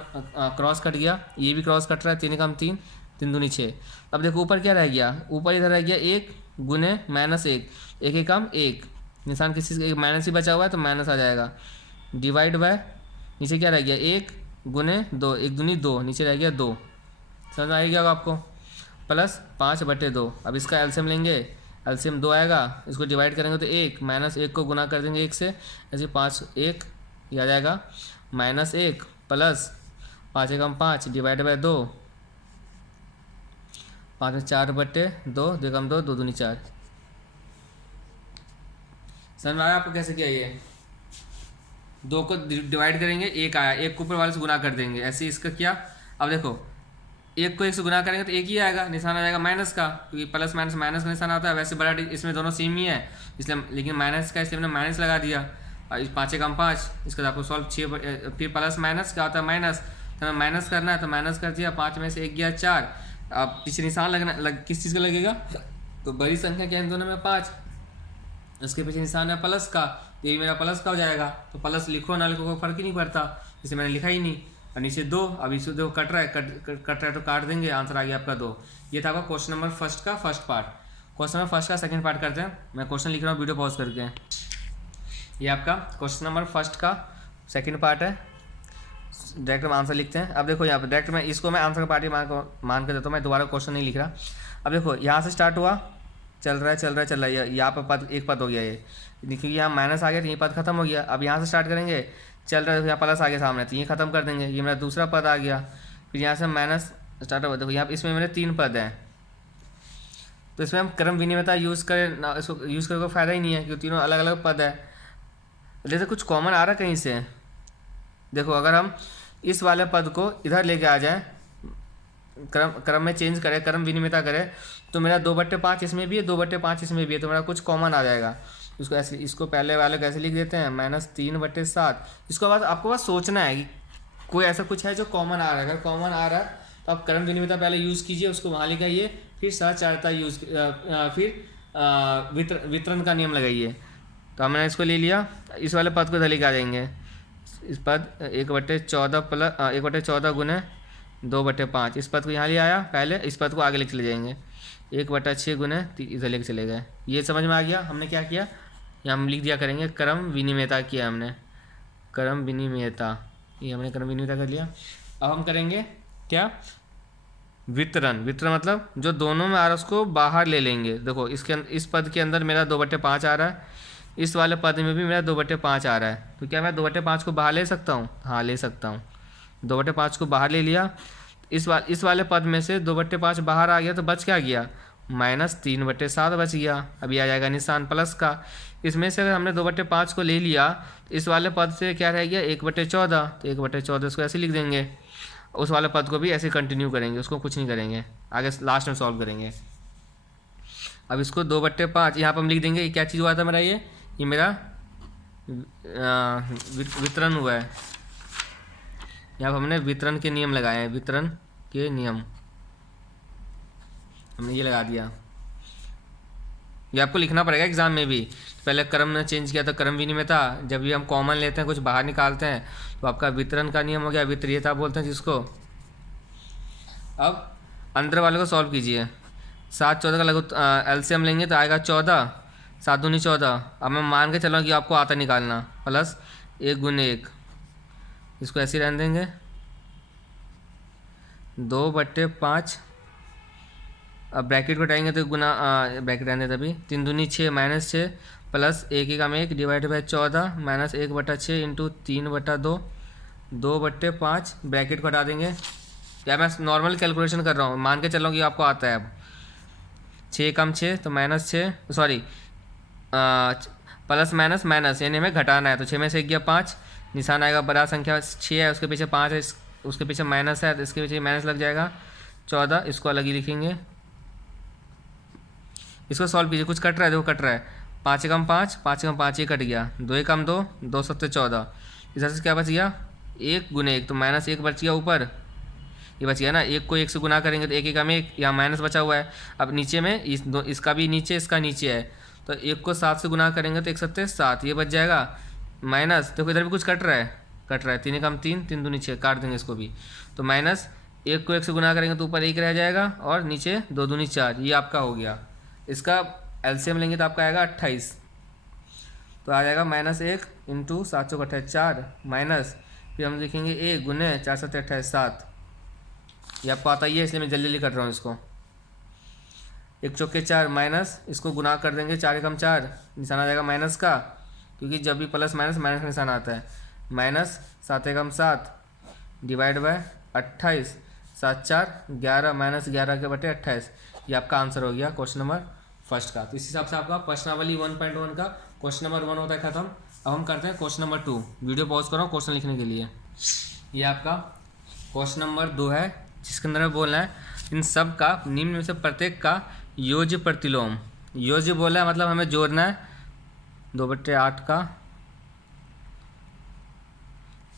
क्रॉस कट गया, ये भी क्रॉस कट रहा है, 3 एकम 3, 3 दूनी 6। अब देखो ऊपर क्या रह गया, ऊपर इधर रह गया 1 गुने -1, 1 एकम 1, निशान किस चीज़ का, माइनस ही बचा हुआ है तो माइनस आ जाएगा, डिवाइड बाय नीचे क्या रह गया 1 गुने 2, 1 दूनी 2, नीचे रह गया 2। समझ में आ गया आपको, प्लस 5/2। अब इसका एलसीएम लेंगे, एलसीएम 2 आएगा, इसको डिवाइड करेंगे तो 1, -1 को गुना कर देंगे 1 से, ऐसे 5 1 ये आ जाएगा, -1 प्लस 5 एकम 5 डिवाइड बाय 2, 5 में 4/2, 2 एकम 2, 2 दूनी 4। समझ में आया आपको कैसे किया, ये 2 को डिवाइड करेंगे, 1 आया, 1 को ऊपर वाले से गुना कर देंगे, ऐसे इसका किया। अब देखो 1 को 1 से गुना करेंगे तो 1 ही आएगा, निशान आ जाएगा माइनस का, क्योंकि प्लस माइनस माइनस का निशान आता है। वैसे बड़ा इसमें दोनों सेम ही है, इसलिए लेकिन माइनस का इसलिए हमने माइनस लगा दिया। और 5 एकम 5, इसका आपको सॉल्व 6, फिर प्लस माइनस क्या होता है माइनस, तो हमें माइनस करना है तो माइनस कर दिया, 5 में से 1 गया 4। अब पीछे निशान किस चीज़ का लगेगा, तो बड़ी संख्या क्या है इन दोनों में 5, उसके पीछे निशान है प्लस का, ये भी मेरा प्लस का हो जाएगा। तो प्लस लिखो ना लिखो कोई फर्क ही नहीं पड़ता, इसे मैंने लिखा ही नहीं। और नीचे 2, अब इसे 2 कट रहा है, कट रहा है तो काट देंगे, आंसर आ गया आपका 2। ये था आपका क्वेश्चन नंबर फर्स्ट का first part. Question number first का सेकंड पार्ट करते हैं, मैं क्वेश्चन लिख रहा हूँ वीडियो पॉज करके। ये आपका क्वेश्चन नंबर फर्स्ट का सेकंड पार्ट है। डायरेक्ट हम आंसर लिखते हैं। अब देखो यहाँ पर डायरेक्ट मैं इसको मैं आंसर का पार्टी मान के देता हूँ, मैं दोबारा क्वेश्चन नहीं लिख रहा। अब देखो यहाँ से स्टार्ट हुआ, चल रहा है, यहाँ पर पद एक पद हो गया ये, क्योंकि यहाँ माइनस आ गया तो ये पद खत्म हो गया। अब यहाँ से स्टार्ट करेंगे, चल रहा है, यहाँ प्लस आ गया सामने, तो ये खत्म कर देंगे, ये मेरा दूसरा पद आ गया। फिर यहाँ से माइनस स्टार्ट हुआ, देखो यहाँ इसमें मेरे 3 पद हैं, तो इसमें हम क्रम विनिमयता यूज़ करें ना, इसको यूज़ करने का फ़ायदा ही नहीं है क्योंकि तीनों अलग अलग पद है। जैसे कुछ कॉमन आ रहा है कहीं से, देखो अगर हम इस वाले पद को इधर लेके आ जाएं, क्रम में चेंज करें, क्रम विनिमयता करें, तो मेरा 2/5 इसमें भी है, 2/5 इसमें भी है, तो मेरा कुछ कॉमन आ जाएगा। इसको ऐसे, इसको पहले वाले कैसे लिख देते हैं, -3/7। इसको बाद आपको बस सोचना है कि कोई ऐसा कुछ है जो कॉमन आ रहा है। अगर कॉमन आ रहा है तो आप क्रम विनिमयता पहले यूज़ कीजिए, उसको वहाँ लिखाइए, फिर सहचार्यता फिर वितरण का नियम लगाइए। तो हमने इसको ले लिया, इस वाले पद को इधर लेके आ जाएंगे। इस पद 1/14 गुने 2/5, इस पद को यहाँ ले आया पहले, इस पद को आगे लेके चले जाएंगे, 1/6 गुने इधर लेके चले गए। ये समझ में आ गया। हमने क्या किया, यहाँ हम लिख दिया करेंगे क्रम विनिमयता किया हमने, क्रम विनिमयता, ये हमने क्रम विनिमयता कर लिया। अब हम करेंगे क्या, वितरण। वितरण मतलब जो दोनों में आ रहा है उसको बाहर ले लेंगे। देखो इस पद के अंदर मेरा 2/5 आ रहा है, इस वाले पद में भी मेरा 2/5 आ रहा है, तो क्या मैं 2/5 को बाहर ले सकता हूँ? हाँ ले सकता हूँ। 2/5 को बाहर ले लिया, इस वाले पद में से 2/5 बाहर आ गया, तो बच क्या गया, -3/7 बच गया। अभी आ जाएगा निशान प्लस का। इसमें से अगर हमने 2/5 को ले लिया, तो इस वाले पद से क्या रह गया, 1/14, तो 1/14 इसको ऐसे लिख देंगे। उस वाले पद को भी ऐसे कंटिन्यू करेंगे, उसको कुछ नहीं करेंगे, आगे लास्ट में सॉल्व करेंगे। अब इसको 2/5 यहाँ पर हम लिख देंगे। ये क्या चीज़ हुआ था मेरा, ये मेरा वितरण हुआ है। यहाँ पर हमने वितरण के नियम लगाए हैं, वितरण के नियम हमने ये लगा दिया। ये आपको लिखना पड़ेगा एग्जाम में भी। पहले क्रम ने चेंज किया तो क्रम विनिमयता, जब भी हम कॉमन लेते हैं कुछ बाहर निकालते हैं तो आपका वितरण का नियम हो गया, वितरीयता बोलते हैं जिसको। अब अंदर वाले को सॉल्व कीजिए। 7/14 का लघु एलसीएम लेंगे तो आएगा 14, 7 दूनी 14। अब मैं मान के चला कि आपको आता निकालना, प्लस 1 गुने 1, इसको ऐसे रहने देंगे, 2/5। अब ब्रैकेट को हटाएंगे तो गुना ब्रैकेट रहने तभी, 3 दूनी 6 -6 plus 1 1 1 divide by 14 -1/6 into 3/2, 2/5। Bracket को हटा देंगे। या मैं नॉर्मल कैलकुलेशन कर रहा हूँ, मान के चल रहा हूँ कि आपको आता है। अब 6 कम 6 तो -6, सॉरी प्लस माइनस यानी हमें घटाना है, तो 6 में से 1 गया 5, निशान आएगा बड़ा संख्या 6 है, उसके पीछे 5 है, उसके पीछे माइनस है, तो इसके पीछे माइनस लग जाएगा 14, इसको अलग ही लिखेंगे। इसको सॉल्व कीजिए, कुछ कट रहा है, देखो कट रहा है, 5 कम 5, 5 कम 5 ये कट गया, 2 कम 2, 2 7 14। इस तरह से क्या बच गया, 1 गुने 1, तो -1 बच गया ऊपर, ये बच गया ना। 1 को 1 से गुना करेंगे तो 1 1 कम 1, यहाँ माइनस बचा हुआ है। अब नीचे में इसका भी नीचे, इसका नीचे है, तो 1 को 7 से गुना करेंगे तो 1 7 7, ये बच जाएगा माइनस। देखो इधर भी कुछ कट रहा है, 3 कम 3, 3 दूनी 6, काट देंगे इसको भी, तो -1 को 1 से गुना करेंगे तो ऊपर 1 रह जाएगा और नीचे 2 दूनी 4, ये आपका हो गया। इसका एलसीएम लेंगे तो आपका आएगा 28, तो आ जाएगा -1 इंटू 7 चौक 28 4 माइनस, फिर हम लिखेंगे 1 गुने 4 7 28 7। ये आपको आता ही है इसलिए मैं जल्दी जल्दी कर रहा हूँ इसको। 1 चौके 4 माइनस, इसको गुना कर देंगे, 4 कम 4, निशान आ जाएगा माइनस का, क्योंकि जब भी प्लस माइनस माइनस का निशान आता है। -7 कम 7 डिवाइड बाय 28, 7 4 11 -11 के बटे 28। ये आपका आंसर हो गया क्वेश्चन नंबर फर्स्ट का। तो इस हिसाब से आपका प्रश्नावली 1.1 का क्वेश्चन नंबर 1 होता है खत्म। अब हम करते हैं क्वेश्चन नंबर 2। वीडियो पॉज कर रहा हूँ क्वेश्चन लिखने के लिए। ये आपका क्वेश्चन नंबर 2 है, जिसके अंदर बोलना है इन सब का निम्न में से प्रत्येक का योज्य प्रतिलोम। योज्य बोला है मतलब हमें जोड़ना है, 2/8 का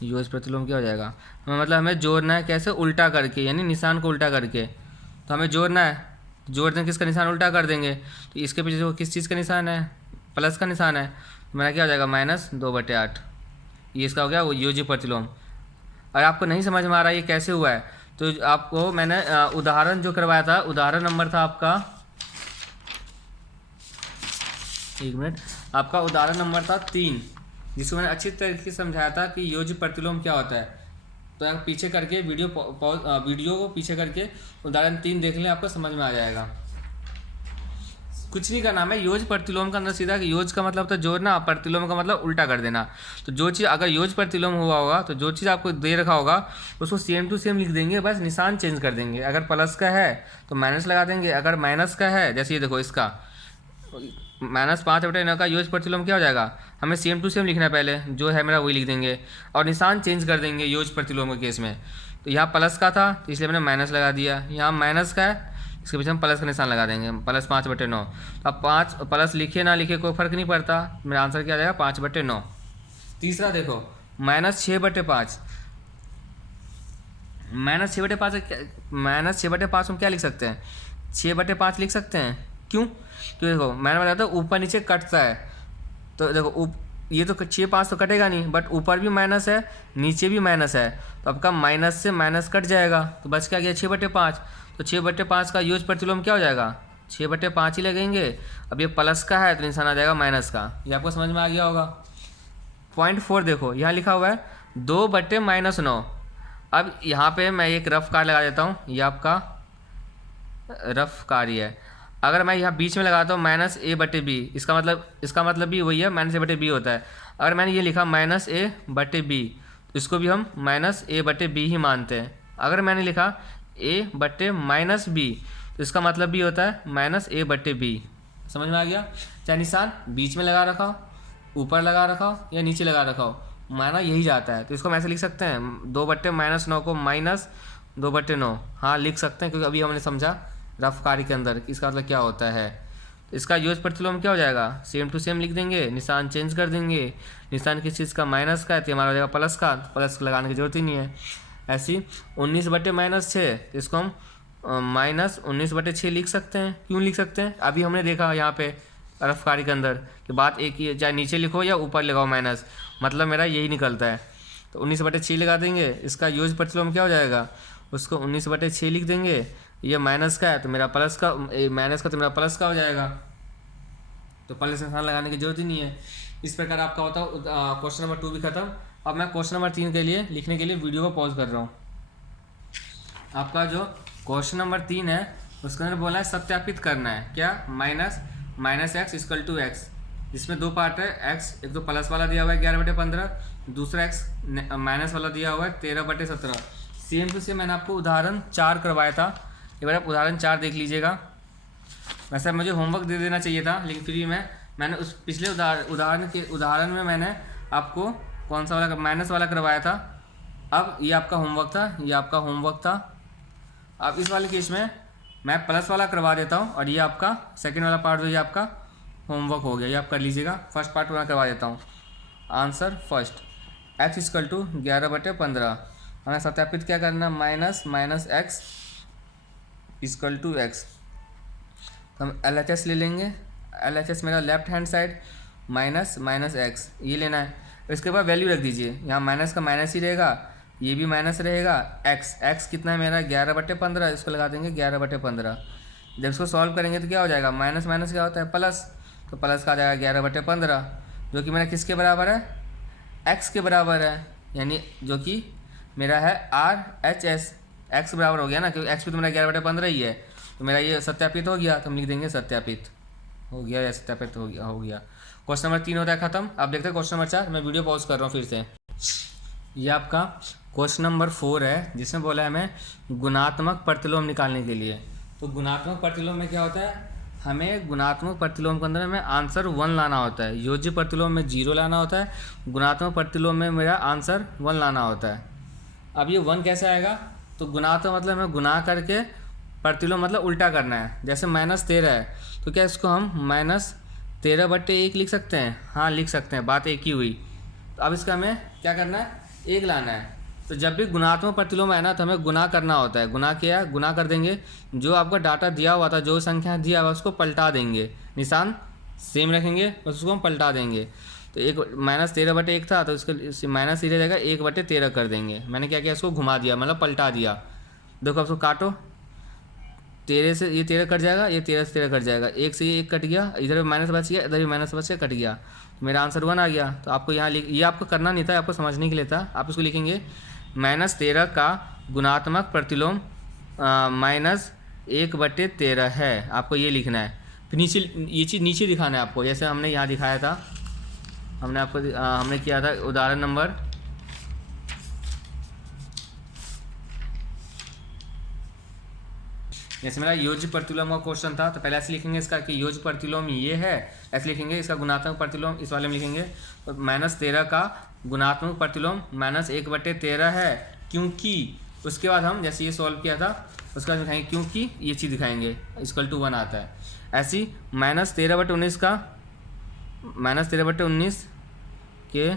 योज्य प्रतिलोम क्या हो जाएगा, मतलब हमें जोड़ना है कैसे, उल्टा करके, यानी निशान को उल्टा करके। तो हमें जोड़ना है, जोड़ देंगे, किसका निशान उल्टा कर देंगे, तो इसके पीछे जो किस चीज़ का निशान है, प्लस का निशान है, तो मेरा क्या हो जाएगा -2/8। ये इसका हो गया वो योज्य प्रतिलोम। और आपको नहीं समझ में आ रहा है ये कैसे हुआ है, तो आपको मैंने उदाहरण जो करवाया था, उदाहरण नंबर था आपका, 1 मिनट, आपका उदाहरण नंबर था 3, जिसको मैंने अच्छी तरीके से समझाया था कि योज्य प्रतिलोम क्या होता है। तो आप पीछे करके वीडियो को पीछे करके उदाहरण 3 देख लें, आपको समझ में आ जाएगा। कुछ नहीं करना हमें, योज प्रतिलोम का अंदर सीधा, योज का मतलब होता है जोड़ना, प्रतिलोम का मतलब उल्टा कर देना। तो जो चीज़ अगर योज प्रतिलोम हुआ होगा तो जो चीज़ आपको दे रखा होगा उसको सेम टू सेम लिख देंगे, बस निशान चेंज कर देंगे। अगर प्लस का है तो माइनस लगा देंगे, अगर माइनस का है, जैसे ये देखो इसका -5/9 का योज प्रतिलोम क्या हो जाएगा, हमें सेम टू सेम लिखना है, पहले जो है मेरा वही लिख देंगे और निशान चेंज कर देंगे योज प्रतिलोम के केस में। तो यहाँ प्लस का था तो इसलिए मैंने माइनस लगा दिया, यहाँ माइनस का है इसके पीछे हम प्लस का निशान लगा देंगे, +5/9। तो अब 5 प्लस लिखे ना लिखे कोई फर्क नहीं पड़ता, मेरा आंसर क्या आ जाएगा 5/9। तीसरा देखो -6/5, -6/5 हम क्या लिख सकते हैं, 6/5 लिख सकते हैं। क्यों? क्यों देखो मैंने बताया था ऊपर नीचे कटता है, तो देखो ये तो 6/5 तो कटेगा नहीं, बट ऊपर भी माइनस है नीचे भी माइनस है, तो आपका माइनस से माइनस कट जाएगा, तो बच क्या गया 6/5। तो 6/5 का यूज प्रतिलोम क्या हो जाएगा 6/5 ही लगेंगे। अब ये प्लस का है तो निशान आ जाएगा माइनस का, ये आपको समझ में आ गया होगा। पॉइंट 4 देखो यहाँ लिखा हुआ है 2/-9। अब यहाँ पे मैं एक रफ कार्य लगा देता हूँ, ये आपका रफ कार्य है। अगर मैं यहाँ बीच में लगाता हूँ -a/b, इसका मतलब भी वही है, -a/b होता है। अगर मैंने ये लिखा -a/b तो इसको भी हम -a/b ही मानते हैं। अगर मैंने लिखा a/-b तो इसका मतलब भी होता है -a/b। समझ में आ गया? चाहे निशान बीच में लगा रखा हो, ऊपर लगा रखा हो या नीचे लगा रखा हो, माना यही जाता है। तो इसको हम ऐसे लिख सकते हैं 2/-9 को -2/9, हाँ लिख सकते हैं, क्योंकि अभी हमने समझा रफ कार्य के अंदर कि इसका मतलब क्या होता है। तो इसका योग प्रतिलोम क्या हो जाएगा, सेम टू सेम लिख देंगे, निशान चेंज कर देंगे। निशान किस चीज़ का, माइनस का है, तो हमारा हो जाएगा प्लस का, प्लस लगाने की जरूरत ही नहीं है। ऐसी 19/-6 तो इसको हम -19/6 लिख सकते हैं। क्यों लिख सकते हैं, अभी हमने देखा यहाँ पे रफ कार्य के अंदर कि बात एक ही है, चाहे नीचे लिखो या ऊपर लगाओ माइनस, मतलब मेरा यही निकलता है। तो 19/6 लगा देंगे, इसका योग प्रतिलोम क्या हो जाएगा, उसको 19/6 लिख देंगे। ये माइनस का है तो मेरा प्लस का, माइनस का तो मेरा प्लस का हो जाएगा, तो प्लस निशान लगाने की जरूरत ही नहीं है। इस प्रकार आपका होता है क्वेश्चन नंबर 2 भी खत्म। अब मैं क्वेश्चन नंबर 3 के लिए लिखने के लिए वीडियो को पॉज कर रहा हूँ। आपका जो क्वेश्चन नंबर 3 है उसके अंदर बोला है सत्यापित करना है क्या, -x = x, जिसमें 2 पार्ट है। x एक तो प्लस वाला दिया हुआ है 11/15, दूसरा x माइनस वाला दिया हुआ है 13/17। सेम टू सेम मैंने आपको उदाहरण 4 करवाया था, एक बार आप उदाहरण 4 देख लीजिएगा। वैसे मुझे होमवर्क दे देना चाहिए था, लेकिन फिर भी मैंने उस पिछले उदाहरण में मैंने आपको कौन सा वाला, माइनस वाला करवाया था। अब ये आपका होमवर्क था, अब इस वाले केस में मैं प्लस वाला करवा देता हूँ और ये आपका सेकंड वाला पार्ट जो ये आपका होमवर्क हो गया, ये आप कर लीजिएगा। फर्स्ट पार्ट मैं करवा देता हूँ। Answer first, x = 11/15। हमें सत्यापित क्या करना, -x = x। हम LHS ले लेंगे, LHS मेरा लेफ्ट हैंड साइड, -x ये लेना है। इसके बाद वैल्यू रख दीजिए, यहाँ माइनस का माइनस ही रहेगा, ये भी माइनस रहेगा। x कितना है मेरा 11/15, इसको लगा देंगे 11/15। जब इसको सॉल्व करेंगे तो क्या हो जाएगा, माइनस माइनस क्या होता है प्लस, तो प्लस का आ जाएगा 11/15, जो कि मेरा किसके बराबर है, x के बराबर है, यानी जो कि मेरा है RHS। x बराबर हो गया ना, क्योंकि x भी तो मेरा 11/15 ही है, तो मेरा ये सत्यापित हो गया, तो हम लिख देंगे सत्यापित हो गया या सत्यापित हो गया। क्वेश्चन नंबर 3 होता है खत्म। अब देखते हैं क्वेश्चन नंबर 4। मैं वीडियो पॉज कर रहा हूँ फिर से। ये आपका क्वेश्चन नंबर 4 है, जिसमें बोला है हमें गुणात्मक प्रतिलोम निकालने के लिए। तो गुणात्मक प्रतिलोम में क्या होता है, हमें गुणात्मक प्रतिलोम के अंदर हमें आंसर 1 लाना होता है। योज्य प्रतिलोम में 0 लाना होता है, गुणात्मक प्रतिलोम में मेरा आंसर 1 लाना होता है। अब ये 1 कैसे आएगा, तो गुणात्मक मतलब हमें गुना करके प्रतिलोम मतलब उल्टा करना है। जैसे -13 है तो क्या इसको हम -13/1 लिख सकते हैं, हाँ लिख सकते हैं, बात एक ही हुई। तो अब इसका हमें क्या करना है, 1 लाना है। तो जब भी गुणात्मक प्रतिलोम है ना, तो हमें गुना करना होता है। गुना किया, गुना कर देंगे, जो आपका डाटा दिया हुआ था, जो संख्या दिया हुआ उसको पलटा देंगे, निशान सेम रखेंगे, बस उसको हम पलटा देंगे। तो एक -13/1 था तो उसको माइनस ही रह जाएगा, 1/13 कर देंगे। मैंने क्या किया, इसको घुमा दिया, मतलब पलटा दिया। देखो अब उसको काटो, 13 से ये 13 कट जाएगा, ये 13 से 13 कट जाएगा, 1 से ये 1 कट गया, इधर भी माइनस बच गया, इधर भी माइनस बच गया, कट गया, मेरा आंसर 1 आ गया। तो आपको यहाँ ये आपको करना नहीं था, आपको समझने के लिए था। आप इसको लिखेंगे -13 का गुणात्मक प्रतिलोम -1/13 है। आपको ये लिखना है। फिर नीचे ये चीज़ नीचे दिखाना है आपको, जैसे हमने यहाँ दिखाया था, हमने किया था उदाहरण नंबर जैसे मेरा योज्य प्रतिलोम का क्वेश्चन था, तो पहले ऐसे लिखेंगे इसका कि योज्य प्रतिलोम ये है, ऐसे लिखेंगे। इसका गुणात्मक प्रतिलोम इस वाले में लिखेंगे, तो -13 का गुणात्मक प्रतिलोम -1/13 है, क्योंकि उसके बाद हम जैसे ये सॉल्व किया था उसके बाद दिखाएंगे क्योंकि ये चीज़ दिखाएंगे =1 आता है। ऐसी -13/19 का -13/19 के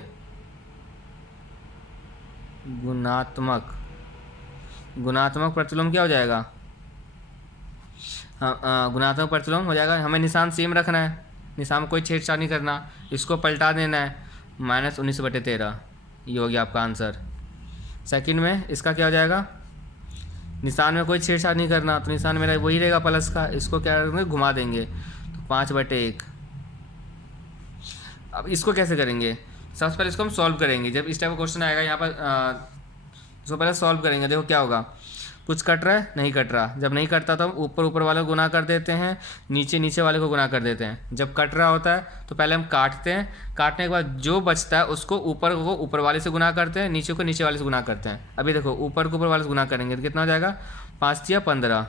गुणात्मक प्रतिलोम क्या हो जाएगा? हाँ, गुणात्मक प्रतिलोम हो जाएगा। हमें निशान सेम रखना है, निशान में कोई छेड़छाड़ नहीं करना, इसको पलटा देना है, -19/13। ये हो गया आपका आंसर। सेकंड में इसका क्या हो जाएगा? निशान में कोई छेड़छाड़ नहीं करना, तो निशान मेरा वही रहेगा प्लस का, इसको क्या करेंगे? घुमा देंगे, तो 5/1। अब इसको कैसे करेंगे? सबसे पहले इसको हम सॉल्व करेंगे। जब इस टाइप का क्वेश्चन आएगा यहाँ पर इसको पहले सॉल्व करेंगे। देखो क्या होगा, कुछ कट रहा है, नहीं कट रहा। जब नहीं कटता तो हम ऊपर वाले को गुना कर देते हैं, नीचे वाले को गुना कर देते हैं। जब कट रहा होता है तो पहले हम काटते हैं, काटने के बाद जो बचता है उसको ऊपर वाले से गुना करते हैं, नीचे को नीचे वाले से गुना करते हैं। अभी देखो ऊपर को ऊपर वाले से गुना करेंगे तो कितना हो जाएगा? 5 या 15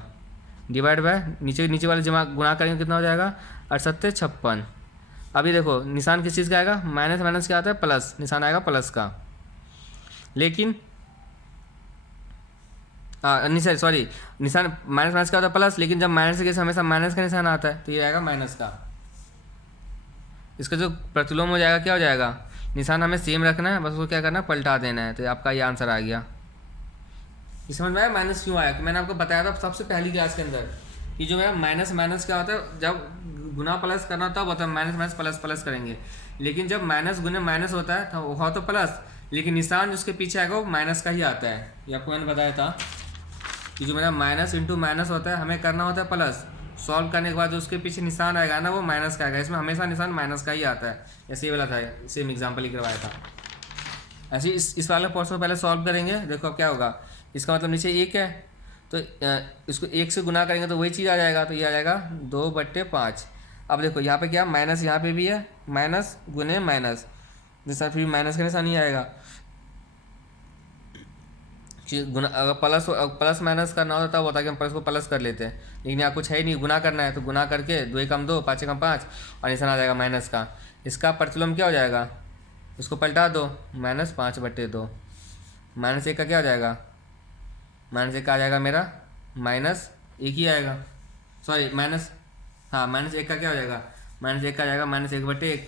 डिवाइड बाय नीचे वाले जमा गुना करेंगे कितना हो जाएगा? 68 56। अभी देखो निशान किस चीज़ का आएगा? माइनस क्या आता है? प्लस, निशान आएगा प्लस का। लेकिन सॉरी, निशान माइनस का होता है प्लस, लेकिन जब माइनस के हमेशा माइनस का निशान आता है तो ये आएगा माइनस का। इसका जो प्रतिलोम हो जाएगा क्या हो जाएगा? निशान हमें सेम रखना है, बस उसको क्या करना है? पलटा देना है। तो आपका ये आंसर आ गया। इस समझ में आया माइनस क्यों आया? कि मैंने आपको बताया था सबसे पहली क्लास के अंदर कि जो मेरा माइनस क्या होता है, जब गुना प्लस करना होता है होता है माइनस प्लस करेंगे। लेकिन जब माइनस गुने माइनस होता है तो हो तो प्लस, लेकिन निशान जिसके पीछे आएगा वो माइनस का ही आता है। ये आपको मैंने बताया था कि जो मेरा माइनस इंटू माइनस होता है हमें करना होता है प्लस। सॉल्व करने के बाद जो उसके पीछे निशान आएगा ना वो माइनस का आएगा। इसमें हमेशा निशान माइनस का ही आता है। ऐसे ही वाला था, सेम एग्जाम्पल ही करवाया था। ऐसे इस वाले पोर्शन को पहले सॉल्व करेंगे। देखो अब क्या होगा, इसका मतलब नीचे 1 है तो इसको 1 से गुना करेंगे तो वही चीज़ आ जाएगा, तो ये आ जाएगा 2/5। अब देखो यहाँ पे क्या, माइनस यहाँ पे भी है, माइनस गुने माइनस, जैसा फिर माइनस का निशान ही आएगा। गुना अगर प्लस माइनस करना होता तब होता कि हम प्लस को प्लस कर लेते हैं, लेकिन यहाँ कुछ है ही नहीं, गुना करना है तो गुना करके 2 × 2 5 × 5 और निशान आ जाएगा माइनस का। इसका प्रतिलोम क्या हो जाएगा? इसको पलटा दो, -5/2। -1 का क्या हो जाएगा? -1 का आ जाएगा मेरा -1 ही आएगा। सॉरी -1 का क्या हो जाएगा? -1 का आ जाएगा -1/1।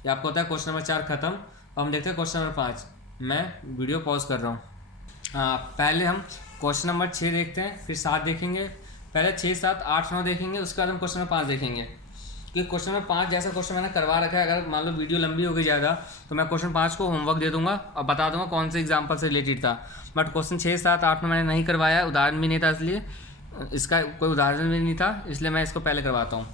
ये आपको होता है क्वेश्चन नंबर 4 खत्म। अब हम देखते हैं क्वेश्चन नंबर 5। मैं वीडियो पॉज कर रहा हूँ। पहले हम क्वेश्चन नंबर 6 देखते हैं, फिर 7 देखेंगे। पहले 6 7 8 9 देखेंगे, उसके बाद हम क्वेश्चन नंबर 5 देखेंगे। क्योंकि क्वेश्चन नंबर 5 जैसा क्वेश्चन मैंने करवा रखा है, अगर मान लो वीडियो लंबी हो गई ज़्यादा तो मैं क्वेश्चन 5 को होमवर्क दे दूंगा और बता दूंगा कौन से एग्जाम्पल से रिलेटेड था। बट क्वेश्चन 6 7 8 में मैंने नहीं करवाया, उदाहरण भी नहीं था, इसलिए इसका कोई उदाहरण भी नहीं था, इसलिए मैं इसको पहले करवाता हूँ।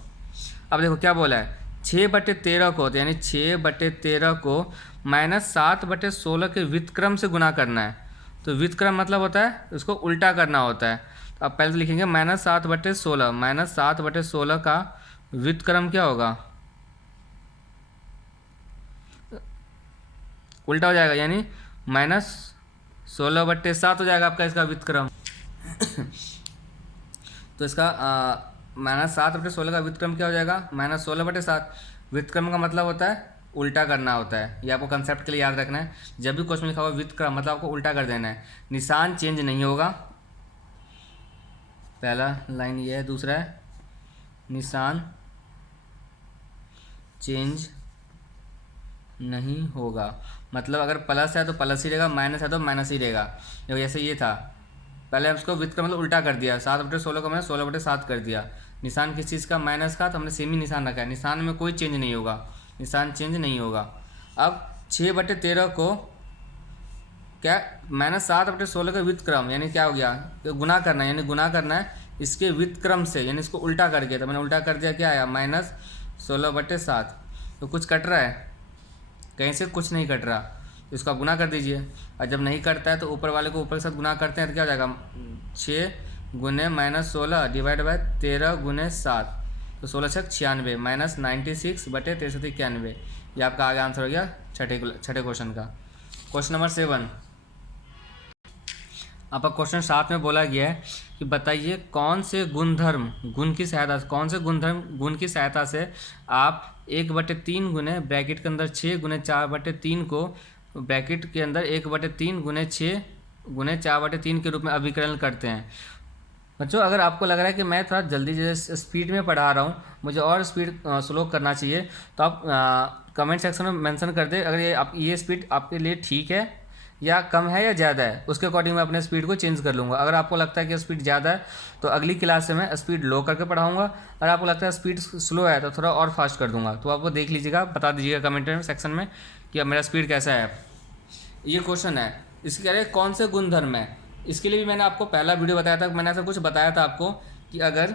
अब देखो क्या बोला है, 6/13 को, तो यानी 6/13 को -7/16 के व्युत्क्रम से गुना करना है। तो व्युत्क्रम मतलब होता है उसको उल्टा करना होता है। तो अब पहले तो लिखेंगे -7/16, -7/16 का व्युत्क्रम क्या होगा? उल्टा हो जाएगा, यानी -16/7 हो जाएगा आपका इसका व्युत्क्रम। तो इसका -7/16 का व्युत्क्रम क्या हो जाएगा? -16/7। व्युत्क्रम का मतलब होता है उल्टा करना होता है। ये आपको कंसेप्ट के लिए याद रखना है। जब भी क्वेश्चन लिखा हुआ व्युत्क्रम मतलब आपको उल्टा कर देना है, निशान चेंज नहीं होगा। पहला लाइन ये है, दूसरा है निशान चेंज नहीं होगा। मतलब अगर प्लस है तो प्लस ही रहेगा, माइनस है तो माइनस ही रहेगा। देखो जैसे ये था, पहले हम उसको व्युत्क्रम मतलब उल्टा कर दिया, 7/16 को मैंने 16/7 कर दिया। निशान किस चीज़ का? माइनस का, तो हमने सेम ही निशान रखा है। निशान में कोई चेंज नहीं होगा, निशान चेंज नहीं होगा। अब 6/13 को क्या -7/16 का व्युत्क्रम, यानी क्या हो गया? गुना करना है, यानी गुना करना है इसके व्युत्क्रम से, यानी इसको उल्टा करके। तो मैंने उल्टा कर दिया, क्या आया? -16/7। तो कुछ कट रहा है कहीं से? कुछ नहीं कट रहा। इसका गुना कर दीजिए। और जब नहीं करता है तो ऊपर वाले को ऊपर के साथ गुना करते हैं तो क्या हो जाएगा, 6 गुने -16 डिवाइड बाय 13 गुने 7, तो 16 छक 96 माइनस 96 बटे 6391। ये आपका आगे आंसर हो गया छठे क्वेश्चन का। क्वेश्चन नंबर 7, आपका क्वेश्चन 7 में बोला गया है कि बताइए कौन से गुणधर्म गुण की सहायता से, कौन से गुणधर्म गुण की सहायता से आप 1/3 गुने ब्रैकेट के अंदर 6 गुने 4/3 को ब्रैकेट के अंदर 1/3 गुने 6 गुने 4/3 के रूप में अभिकलन करते हैं। बच्चों अगर आपको लग रहा है कि मैं थोड़ा जल्दी जैसे स्पीड में पढ़ा रहा हूँ, मुझे और स्पीड स्लो करना चाहिए, तो आप कमेंट सेक्शन में मेंशन कर दें अगर ये स्पीड आपके लिए ठीक है या कम है या ज़्यादा है, उसके अकॉर्डिंग मैं अपने स्पीड को चेंज कर लूँगा। अगर आपको लगता है कि स्पीड ज़्यादा है तो अगली क्लास से मैं स्पीड लो करके पढ़ाऊँगा, अगर आपको लगता है स्पीड स्लो है तो थोड़ा और फास्ट कर दूँगा। तो आपको देख लीजिएगा, बता दीजिएगा कमेंट सेक्शन में कि अब मेरा स्पीड कैसा है। ये क्वेश्चन है, इसके कह रहे कौन से गुणधर्म है। इसके लिए भी मैंने आपको पहला वीडियो बताया था, मैंने ऐसा कुछ बताया था आपको कि अगर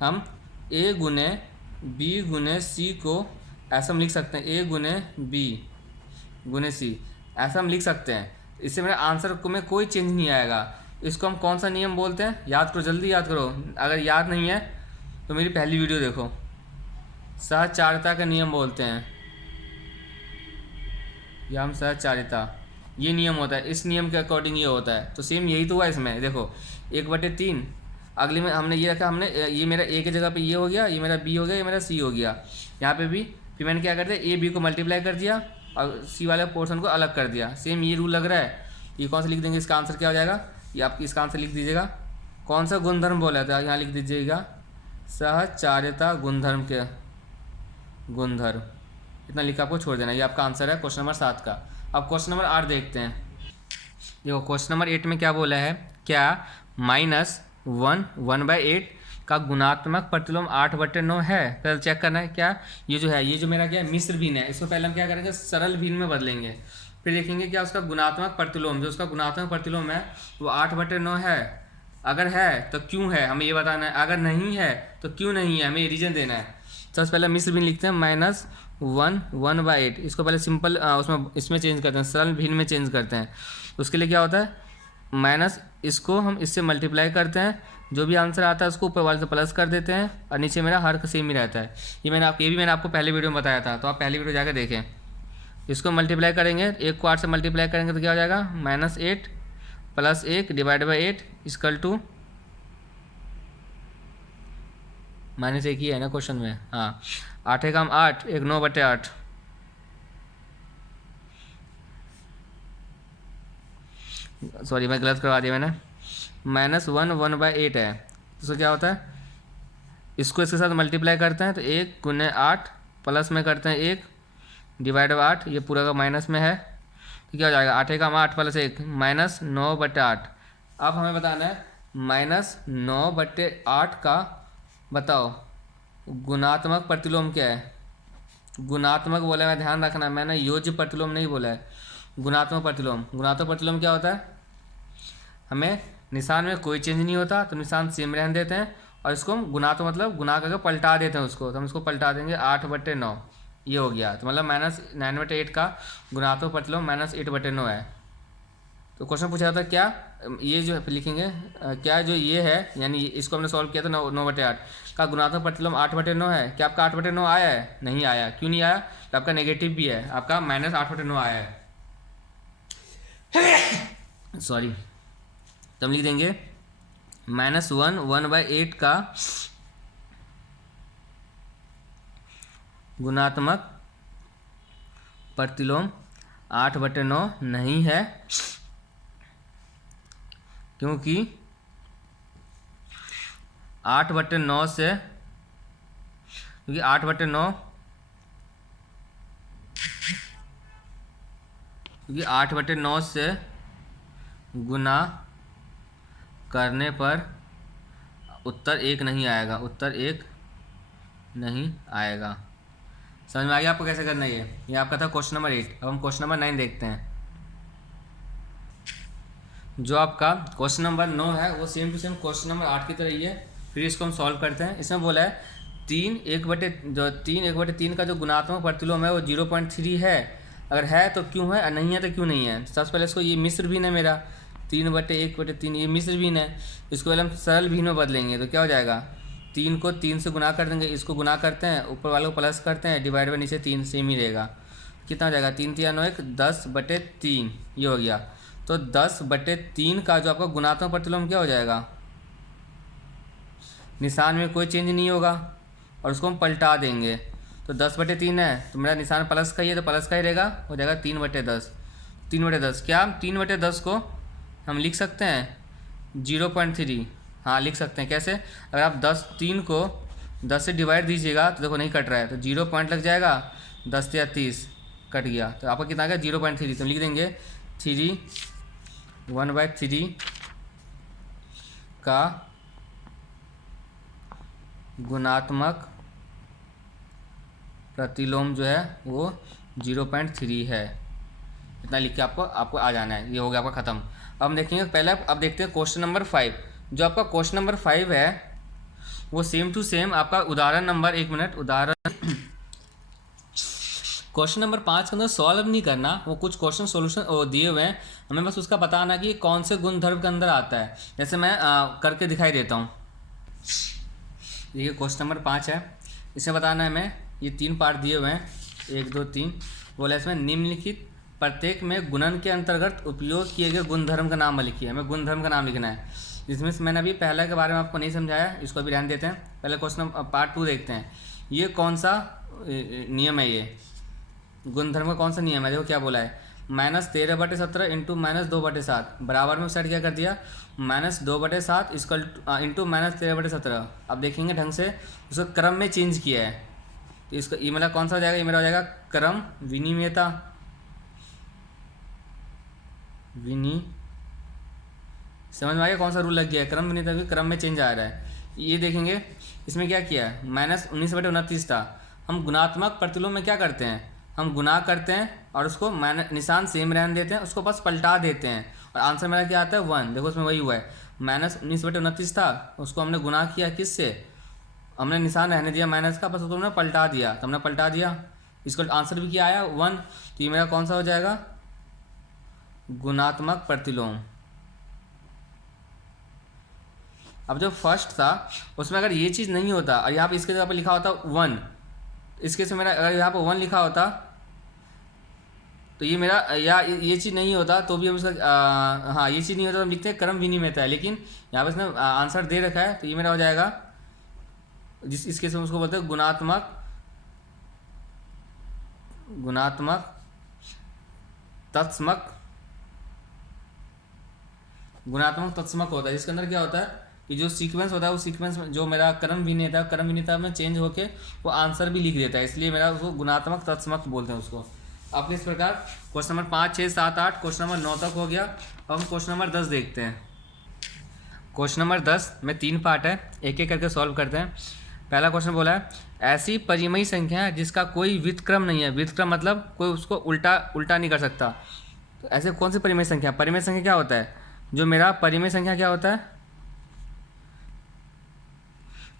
हम a गुने b गुने c को ऐसा हम लिख सकते हैं, a गुने b गुने c ऐसा हम लिख सकते हैं। इससे मेरे आंसर को में कोई चेंज नहीं आएगा। इसको हम कौन सा नियम बोलते हैं, याद करो, जल्दी याद करो। अगर याद नहीं है तो मेरी पहली वीडियो देखो, सहचारिता का नियम बोलते हैं, या हम सहचारिता, ये नियम होता है। इस नियम के अकॉर्डिंग ये होता है। तो सेम यही तो हुआ इसमें, देखो 1/3 अगले में हमने ये रखा, हमने ये मेरा a की जगह पे ये हो गया, ये मेरा b हो गया, ये मेरा c हो गया, यहाँ पे भी। फिर मैंने क्या कर दिया, a b को मल्टीप्लाई कर दिया और c वाले पोर्शन को अलग कर दिया। सेम ये रूल लग रहा है। ये कौन सा लिख देंगे, इसका आंसर क्या हो जाएगा, ये आप इसका आंसर लिख दीजिएगा। कौन सा गुणधर्म बोला था, यहाँ लिख दीजिएगा सहचारिता गुणधर्म के गुणधर्म, इतना लिख आपको छोड़ देना। ये आपका आंसर है क्वेश्चन नंबर 7 का। अब क्वेश्चन नंबर 8 देखते हैं। देखो क्वेश्चन नंबर 8 में क्या बोला है, क्या -1/8 का गुणात्मक प्रतिलोम 8/9 है। पहले चेक करना है क्या ये जो है, ये जो मेरा क्या है मिश्र भिन्न है, इसको पहले हम क्या करेंगे सरल भिन्न में बदलेंगे, फिर देखेंगे क्या उसका गुणात्मक प्रतिलोम, जो उसका गुणात्मक प्रतिलोम है वो 8/9 है। अगर है तो क्यों है, हमें ये बताना है। अगर नहीं है तो क्यों नहीं है, हमें रीजन देना है। सबसे पहले मिश्र भिन्न लिखते हैं, -1/8, इसको पहले सिंपल इसमें चेंज करते हैं, सरल भिन्न में चेंज करते हैं। उसके लिए क्या होता है, माइनस इसको हम इससे मल्टीप्लाई करते हैं, जो भी आंसर आता है उसको ऊपर वाले से प्लस कर देते हैं, और नीचे मेरा हर का सेम ही रहता है। ये भी मैंने आपको पहले वीडियो में बताया था, तो आप पहले वीडियो जाकर देखें। इसको मल्टीप्लाई करेंगे, 1 को 8 से मल्टीप्लाई करेंगे तो क्या हो जाएगा, -8 + 1 डिवाइड बाई 8 इक्वल टू -1 ही है ना क्वेश्चन में, हाँ 8 का 8, 1 9/8, सॉरी मैं गलत करवा दिया मैंने, -1/8 है। तो क्या होता है, इसको इसके साथ मल्टीप्लाई करते हैं तो 1 गुने 8 प्लस में करते हैं 1 डिवाइड बाई 8, ये पूरा का माइनस में है, तो क्या हो जाएगा 8 का 8 + 1 -9/8। अब हमें बताना है -9/8 का बताओ गुणात्मक प्रतिलोम क्या है। गुणात्मक बोला है, ध्यान रखना, मैंने योज्य प्रतिलोम नहीं बोला है, गुणात्मक प्रतिलोम। गुणात्मक प्रतिलोम क्या होता है, हमें निशान में कोई चेंज नहीं होता तो निशान सेम रहने देते हैं, और इसको हम गुणात्मक मतलब गुना करके पलटा देते हैं उसको, तो हम इसको पलटा देंगे 8/9, ये हो गया। तो मतलब -9/8 का गुणात्मक प्रतिलोम -8/9 है। तो क्वेश्चन पूछा जाता है क्या ये जो लिखेंगे, क्या जो ये है, यानी इसको हमने सॉल्व किया था 9/8 का गुणात्मक प्रतिलोम 8/9 है। क्या आपका 8/9 आया है, नहीं आया, क्यों नहीं आया, तो आपका नेगेटिव भी है, आपका -8/9 आया है, सॉरी। तो हम लिख देंगे -1/8 का गुणात्मक प्रतिलोम 8/9 नहीं है, क्योंकि 8/9 से, क्योंकि 8/9 से गुना करने पर उत्तर 1 नहीं आएगा, उत्तर 1 नहीं आएगा। समझ में आ गया आपको कैसे करना है ये आपका था क्वेश्चन नंबर 8। अब हम क्वेश्चन नंबर 9 देखते हैं। जो आपका क्वेश्चन नंबर 9 है वो same to same question number 8 की तरह ही है। फिर इसको हम सॉल्व करते हैं। इसमें बोला है 3 1/3 का जो गुणात्मक प्रतिलोम है वो 0.3 है। अगर है तो क्यों है और नहीं है तो क्यों नहीं है। सबसे पहले इसको, ये मिश्र भिन्न है मेरा 3/1/3, ये मिश्र भिन्न है, इसको पहले हम सरल भिन्न में बदलेंगे तो क्या हो जाएगा, 3 को 3 से गुना कर देंगे, इसको गुना करते हैं, ऊपर वाले को प्लस करते हैं, डिवाइड बाई नीचे 3 सेम ही रहेगा। कितना हो जाएगा, 3×3=9 10/3 ये हो गया। तो 10/3 का जो आपका गुणात्मक प्रतिलोम क्या हो जाएगा, निशान में कोई चेंज नहीं होगा और उसको हम पलटा देंगे। तो 10/3 है तो मेरा निशान प्लस का ही है तो प्लस का ही रहेगा, हो जाएगा 3/10। 3/10 क्या, 3/10 को हम लिख सकते हैं 0.3। हाँ लिख सकते हैं, कैसे, अगर आप 3 को 10 से डिवाइड दीजिएगा तो देखो नहीं कट रहा है तो 0 पॉइंट लग जाएगा, 10 या 30 कट गया तो आपका कितना आ गया 0.3। तो लिख देंगे 3 1/3 का गुणात्मक प्रतिलोम जो है वो 0.3 है। इतना लिख के आपको आ जाना है। ये हो गया आपका ख़त्म। अब हम देखेंगे पहले, अब देखते हैं क्वेश्चन नंबर 5। जो आपका क्वेश्चन नंबर 5 है वो सेम टू सेम आपका उदाहरण नंबर, एक मिनट, उदाहरण क्वेश्चन नंबर 5 के अंदर सॉल्व नहीं करना, वो कुछ क्वेश्चन सोल्यूशन दिए हुए हैं, हमें बस उसका बताना कि कौन से गुणधर्म के अंदर आता है। जैसे मैं करके दिखाई देता हूँ। ये क्वेश्चन नंबर 5 है, इसे बताना है हमें, ये 3 पार्ट दिए हुए हैं, 1 2 3। बोला इसमें निम्नलिखित प्रत्येक में गुणन के अंतर्गत उपयोग किए गए गुणधर्म का नाम लिखिए। हमें गुणधर्म का नाम लिखना है। जिसमें से मैंने अभी पहला के बारे में आपको नहीं समझाया, इसको भी ध्यान देते हैं। पहले क्वेश्चन पार्ट 2 देखते हैं। ये कौन सा नियम है, ये गुणधर्म का कौन सा नियम है, देखो क्या बोला है, -13/17 इंटू -2/7 बराबर में सेट क्या कर दिया, -2/7 इंटू -13/17। अब देखेंगे ढंग से, उसको क्रम में चेंज किया है तो इसका ये मेरा कौन सा हो जाएगा, ये मेरा हो जाएगा क्रम विनिमेयता, समझ में आ गया कौन सा रूल लग गया है, क्रम विनिमेयता भी क्रम में चेंज आ रहा है। ये देखेंगे इसमें क्या किया है, -19/29 था। हम गुणात्मक प्रतिलोम में क्या करते हैं, हम गुना करते हैं और उसको निशान सेम रहने देते हैं, उसको बस पलटा देते हैं और आंसर मेरा क्या आता है 1। देखो उसमें वही हुआ है, -19/29 था, उसको हमने गुना किया किससे, हमने निशान रहने दिया माइनस का, बस उसको हमने पलटा दिया, तो हमने पलटा दिया, इसको आंसर भी क्या आया 1। तो ये मेरा कौन सा हो जाएगा, गुणात्मक प्रतिलोम। अब जो फर्स्ट था उसमें अगर ये चीज़ नहीं होता और यहाँ पे इसके जगह पर लिखा होता 1, इसके से मेरा अगर यहाँ पर 1 लिखा होता तो ये मेरा, या ये चीज़ नहीं होता तो भी हम उसका हाँ ये चीज़ नहीं होता तो हम लिखते हैं क्रम विनिमेयता है, लेकिन यहाँ पर इसने आंसर दे रखा है तो ये मेरा हो जाएगा, जिस इसके से उसको बोलते हैं गुणात्मक तत्समक होता है। इसके अंदर क्या होता है कि जो सीक्वेंस होता है वो सीक्वेंस में जो मेरा क्रम विनिमेयता में चेंज होके वो आंसर भी लिख देता है, इसलिए मेरा उसको गुणात्मक तत्समक बोलते हैं उसको। अब इस प्रकार क्वेश्चन नंबर 5 6 7 8 क्वेश्चन नंबर 9 तक हो गया। अब हम क्वेश्चन नंबर 10 देखते हैं। क्वेश्चन नंबर 10 में 3 पार्ट है, एक एक करके सॉल्व करते हैं। पहला क्वेश्चन बोला है, ऐसी परिमेय संख्या है जिसका कोई व्युत्क्रम नहीं है। व्युत्क्रम मतलब कोई उसको उल्टा नहीं कर सकता। तो ऐसे कौन सी परिमेय संख्या, परिमेय संख्या क्या होता है, जो मेरा परिमेय संख्या क्या होता है,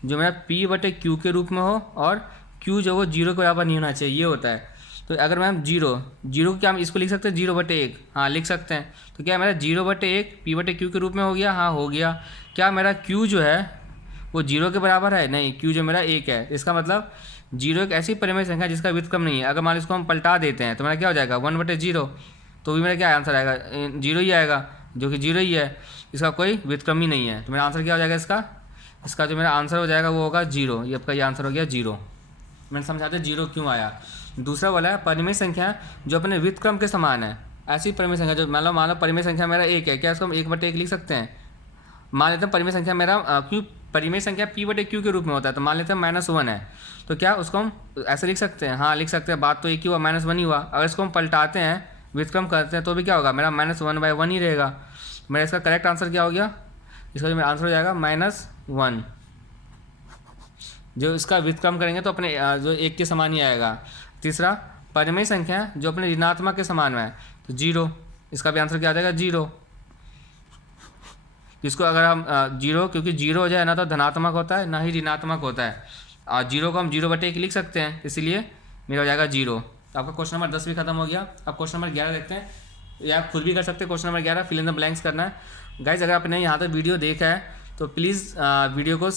जो मेरा P/Q के रूप में हो और Q जो वो 0 के बराबर नहीं होना चाहिए, ये होता है। तो अगर मैम 0 को क्या हम इसको लिख सकते हैं 0/1, हाँ लिख सकते हैं। तो क्या मेरा 0/1 P/Q के रूप में हो गया, हाँ हो गया। क्या मेरा Q जो है वो 0 के बराबर है, नहीं, Q जो मेरा 1 है। इसका मतलब 0 एक ऐसी परिमेय संख्या जिसका व्युत्क्रम नहीं है। अगर मान लो इसको हम पलटा देते हैं तो मेरा क्या हो जाएगा 1/0, तो भी मेरा क्या आंसर आएगा 0 ही आएगा, जो कि 0 ही है, इसका कोई व्युत्क्रम ही नहीं है। तो मेरा आंसर क्या हो जाएगा, इसका जो मेरा आंसर हो जाएगा वो होगा 0। ये आपका ये आंसर हो गया 0। मैंने समझाते 0 क्यों आया। दूसरा वाला है परिमेय संख्या जो अपने व्युत्क्रम के समान है। ऐसी परिमेय संख्या जो मान लो परिमेय संख्या मेरा 1 है, क्या इसको हम 1/1 लिख सकते हैं। मान लेते हैं परिमेय संख्या मेरा परिमेय संख्या P/Q के रूप में होता है, तो मान लेते हैं -1 है, तो क्या उसको हम ऐसे लिख सकते हैं, हाँ लिख सकते हैं। बात तो एक ही हुआ, -1 ही हुआ। अगर इसको हम पलटाते हैं, व्युत्क्रम करते हैं, तो भी क्या होगा, मेरा -1/1 ही रहेगा। मेरा इसका करेक्ट आंसर क्या हो गया, इसका जो मेरा आंसर हो जाएगा -1। जो इसका व्युत्क्रम करेंगे तो अपने जो 1 के समान ही आएगा। तीसरा परिमेय संख्या जो अपने ऋणात्मक के समान में है, तो 0, इसका भी आंसर क्या आ जाएगा 0। इसको अगर हम 0, क्योंकि 0 हो जाए ना तो धनात्मक होता है ना ही ऋणात्मक होता है, और 0 को हम 0/1 लिख सकते हैं, इसलिए मेरा हो जाएगा 0। तो आपका क्वेश्चन नंबर 10 भी खत्म हो गया। अब क्वेश्चन नंबर 11 देखते हैं, या आप खुद भी कर सकते हैं। Question number 11 fill in the blanks करना है। गाइज, अगर आपने यहाँ तक वीडियो देखा है तो प्लीज़ वीडियो को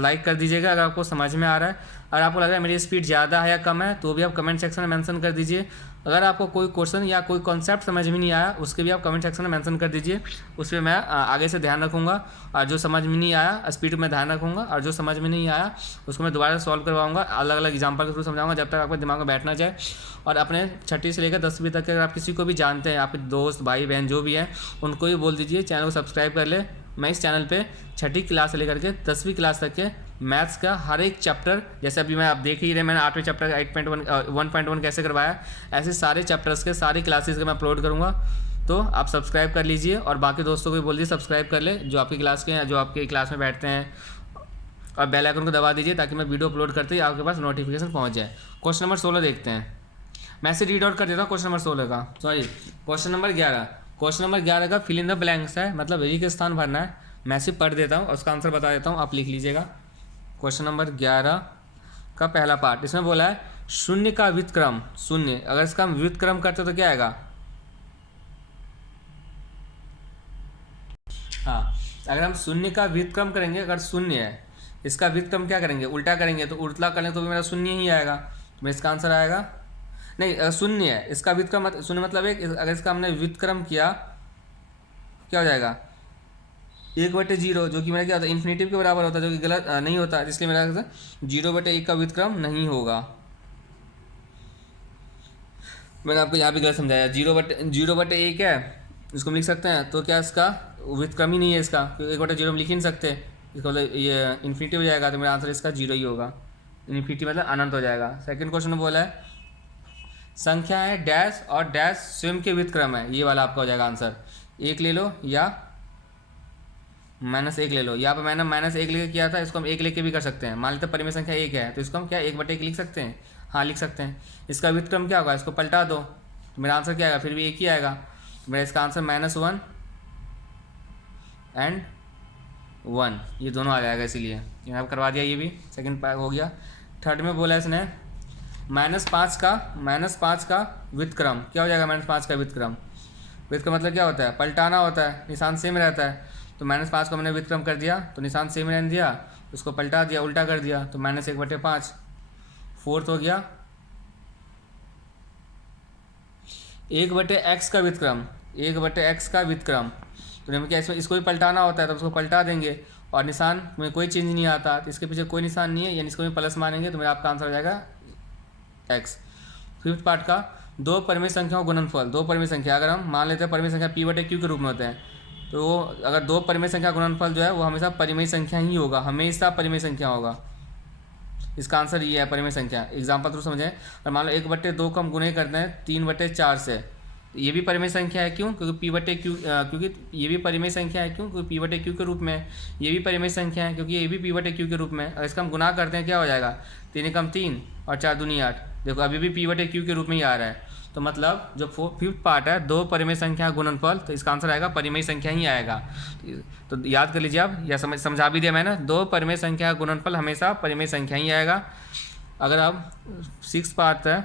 लाइक कर दीजिएगा अगर आपको समझ में आ रहा है। अगर आपको लग रहा है मेरी स्पीड ज़्यादा है या कम है तो भी आप कमेंट सेक्शन में मेंशन कर दीजिए। अगर आपको कोई क्वेश्चन या कोई कॉन्सेप्ट समझ में नहीं आया उसके भी आप कमेंट सेक्शन में मेंशन कर दीजिए, उस पर मैं आगे से ध्यान रखूँगा। और जो समझ में नहीं आया स्पीड में ध्यान रखूँगा, और जो समझ में नहीं आया उसको मैं दोबारा सॉल्व करवाऊँगा, अलग अलग एग्जाम्पल के थ्रू समझाऊँगा जब तक आपके दिमाग में बैठना जाए। और अपने 6ठी से लेकर 10वीं तक के अगर आप किसी को भी जानते हैं, आपके दोस्त भाई बहन जो भी हैं, उनको भी बोल दीजिए चैनल को सब्सक्राइब कर ले। मैं इस चैनल पे 6ठी क्लास से लेकर के 10वीं क्लास तक के मैथ्स का हर एक चैप्टर, जैसे अभी मैं आप देख ही रहे मैंने 8वें चैप्टर 1.1 कैसे करवाया, ऐसे सारे चैप्टर्स के सारी क्लासेस के मैं अपलोड करूँगा। तो आप सब्सक्राइब कर लीजिए और बाकी दोस्तों को भी बोल दीजिए सब्सक्राइब कर ले जो आपकी क्लास के हैं, जो आपकी क्लास में बैठते हैं, और बेल आइकन को दबा दीजिए ताकि मैं वीडियो अपलोड करते ही आपके पास नोटिफिकेशन पहुँच जाए। क्वेश्चन नंबर 16 देखते हैं। मैं इसे रीड आउट कर देता हूँ क्वेश्चन नंबर 16 का, sorry question number 11। Question number 11 का फिल इन द ब्लैंक्स है, मतलब रिक्त स्थान भरना है। मैं सिर्फ पढ़ देता हूँ और उसका आंसर बता देता हूँ, आप लिख लीजिएगा। क्वेश्चन नंबर 11 का पहला पार्ट, इसमें बोला है शून्य का व्युत्क्रम। शून्य अगर इसका हम व्युत्क्रम करते तो क्या आएगा? हाँ, अगर हम शून्य का व्युत्क्रम करेंगे, अगर शून्य है इसका व्युत्क्रम क्या करेंगे? उल्टा करेंगे, तो उल्टा करेंगे तो भी मेरा शून्य ही आएगा। तो इसका आंसर आएगा नहीं, शून्य है इसका व्युत्क्रम, शून्य मतलब एक, अगर इसका हमने व्युत्क्रम किया क्या हो जाएगा? 1/0, जो कि मेरा क्या होता है इन्फिनेटिव के बराबर होता है, जो कि गलत नहीं होता, इसलिए मेरा 0/1 का व्युत्क्रम नहीं होगा। मैंने आपको यहाँ भी गलत समझाया। 0/1 है, इसको हम लिख सकते हैं, तो क्या इसका व्युत्क्रम ही नहीं है इसका, 1/0 हम लिख ही नहीं सकते, इसका मतलब ये इन्फिनिटी हो जाएगा, तो मेरा आंसर इसका 0 ही होगा। इन्फिनिटी मतलब अनंत हो जाएगा। सेकंड क्वेश्चन में बोला है संख्या है डैश और डैश स्वयं के व्युत्क्रम है, ये वाला आपका हो जाएगा आंसर। 1 ले लो या -1 ले लो। यहाँ पर मैंने -1 लेके किया था, इसको हम 1 लेके भी कर सकते हैं। मान लेते हैं परिमेय संख्या 1 है तो इसको हम क्या 1/1 लिख सकते हैं? हाँ लिख सकते हैं। इसका व्युत्क्रम क्या होगा? इसको पलटा दो तो मेरा आंसर क्या आएगा? फिर भी 1 ही आएगा। तो मेरा इसका आंसर -1 एंड 1 ये दोनों आ जाएगा, इसीलिए यहाँ पर करवा दिया। ये भी सेकंड हो गया। थर्ड में बोला इसने -5 का व्युत्क्रम क्या हो जाएगा? -5 का व्युत्क्रम, व्युत्क्रम मतलब क्या होता है? पलटाना होता है, निशान सेम रहता है। तो -5 को मैंने व्युत्क्रम कर दिया तो निशान सेम रहने दिया, उसको पलटा दिया, उल्टा कर दिया, तो -1/5। फोर्थ हो गया 1/x का व्युत्क्रम, 1/x का व्युत्क्रम, तो हमें क्या इसको भी पलटाना होता है, तो उसको पलटा देंगे और निशान में कोई चेंज नहीं आता, तो इसके पीछे कोई निशान नहीं है, यानी इसको भी प्लस मानेंगे, तो मेरा आपका आंसर हो जाएगा x। फिफ्थ पार्ट का दो परिमेय संख्याओं गुणनफल। दो परिमेय संख्या अगर हम मान लेते हैं परिमेय संख्या p/q के रूप में होते हैं, तो अगर दो परिमेय संख्या गुणनफल जो है वो हमेशा परिमेय संख्या ही होगा, हमेशा परिमेय संख्या होगा। इसका आंसर ये है परिमेय संख्या। एग्जाम्पल थ्रू समझें, और मान लो 1/2 को हम गुणे करते हैं 3/4 से, तो ये भी परिमेय संख्या है। क्यों? क्योंकि p/q, क्योंकि ये भी परिमेय संख्या है। क्यों? क्योंकि p/q के रूप में। ये भी परिमेय संख्या है क्योंकि ये भी p/q के रूप में। अगर इसका हम गुना करते हैं क्या हो जाएगा? 3 × 3 और 4 दूनी 8। देखो अभी भी p/q के रूप में ही आ रहा है। तो मतलब जो फिफ्थ पार्ट है दो परिमेय संख्या गुणनफल, तो इसका आंसर आएगा परिमेय संख्या ही आएगा। तो याद कर लीजिए आप, या समझा भी दिया मैंने, दो परिमेय संख्या गुणनफल हमेशा परिमेय संख्या ही आएगा। अगर अब सिक्स पार्ट है,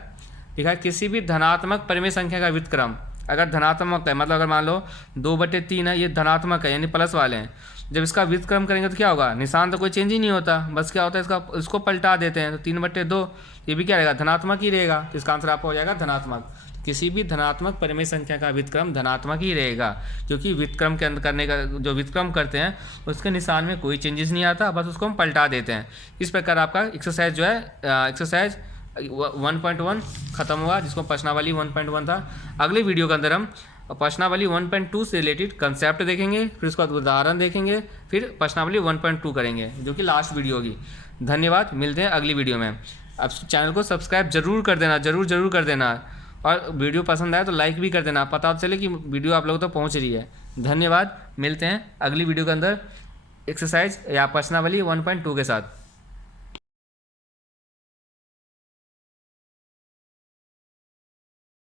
लिखा है किसी भी धनात्मक परिमेय संख्या का व्युत्क्रम अगर धनात्मक है, मतलब अगर मान लो 2/3 है, ये धनात्मक है यानी प्लस वाले हैं, जब इसका व्युत्क्रम करेंगे तो क्या होगा? निशान तो कोई चेंज ही नहीं होता, बस क्या होता है इसको पलटा देते हैं, तो 3/2 ये भी क्या रहेगा? धनात्मक ही रहेगा। तो इसका आंसर आपका हो जाएगा धनात्मक। किसी भी धनात्मक परिमेय संख्या का व्युत्क्रम धनात्मक ही रहेगा, क्योंकि व्युत्क्रम के अंदर करने का जो व्युत्क्रम करते हैं उसके निशान में कोई चेंजेस नहीं आता, बस उसको हम पलटा देते हैं। इस प्रकार आपका एक्सरसाइज जो है एक्सरसाइज 1.1 खत्म हुआ, जिसको प्रश्नावली 1.1 था। अगले वीडियो के अंदर हम प्रश्नावली 1.2 से रिलेटेड कंसेप्ट देखेंगे, फिर उसके बाद उदाहरण देखेंगे, फिर प्रश्नावली 1.2 करेंगे, जो कि लास्ट वीडियो होगी। धन्यवाद, मिलते हैं अगली वीडियो में। अब चैनल को सब्सक्राइब जरूर कर देना, जरूर कर देना, और वीडियो पसंद आए तो लाइक भी कर देना, पता चले कि वीडियो आप लोगों तक पहुंच रही है। धन्यवाद, मिलते हैं अगली वीडियो के अंदर एक्सरसाइज या प्रश्नावली 1.2 के साथ।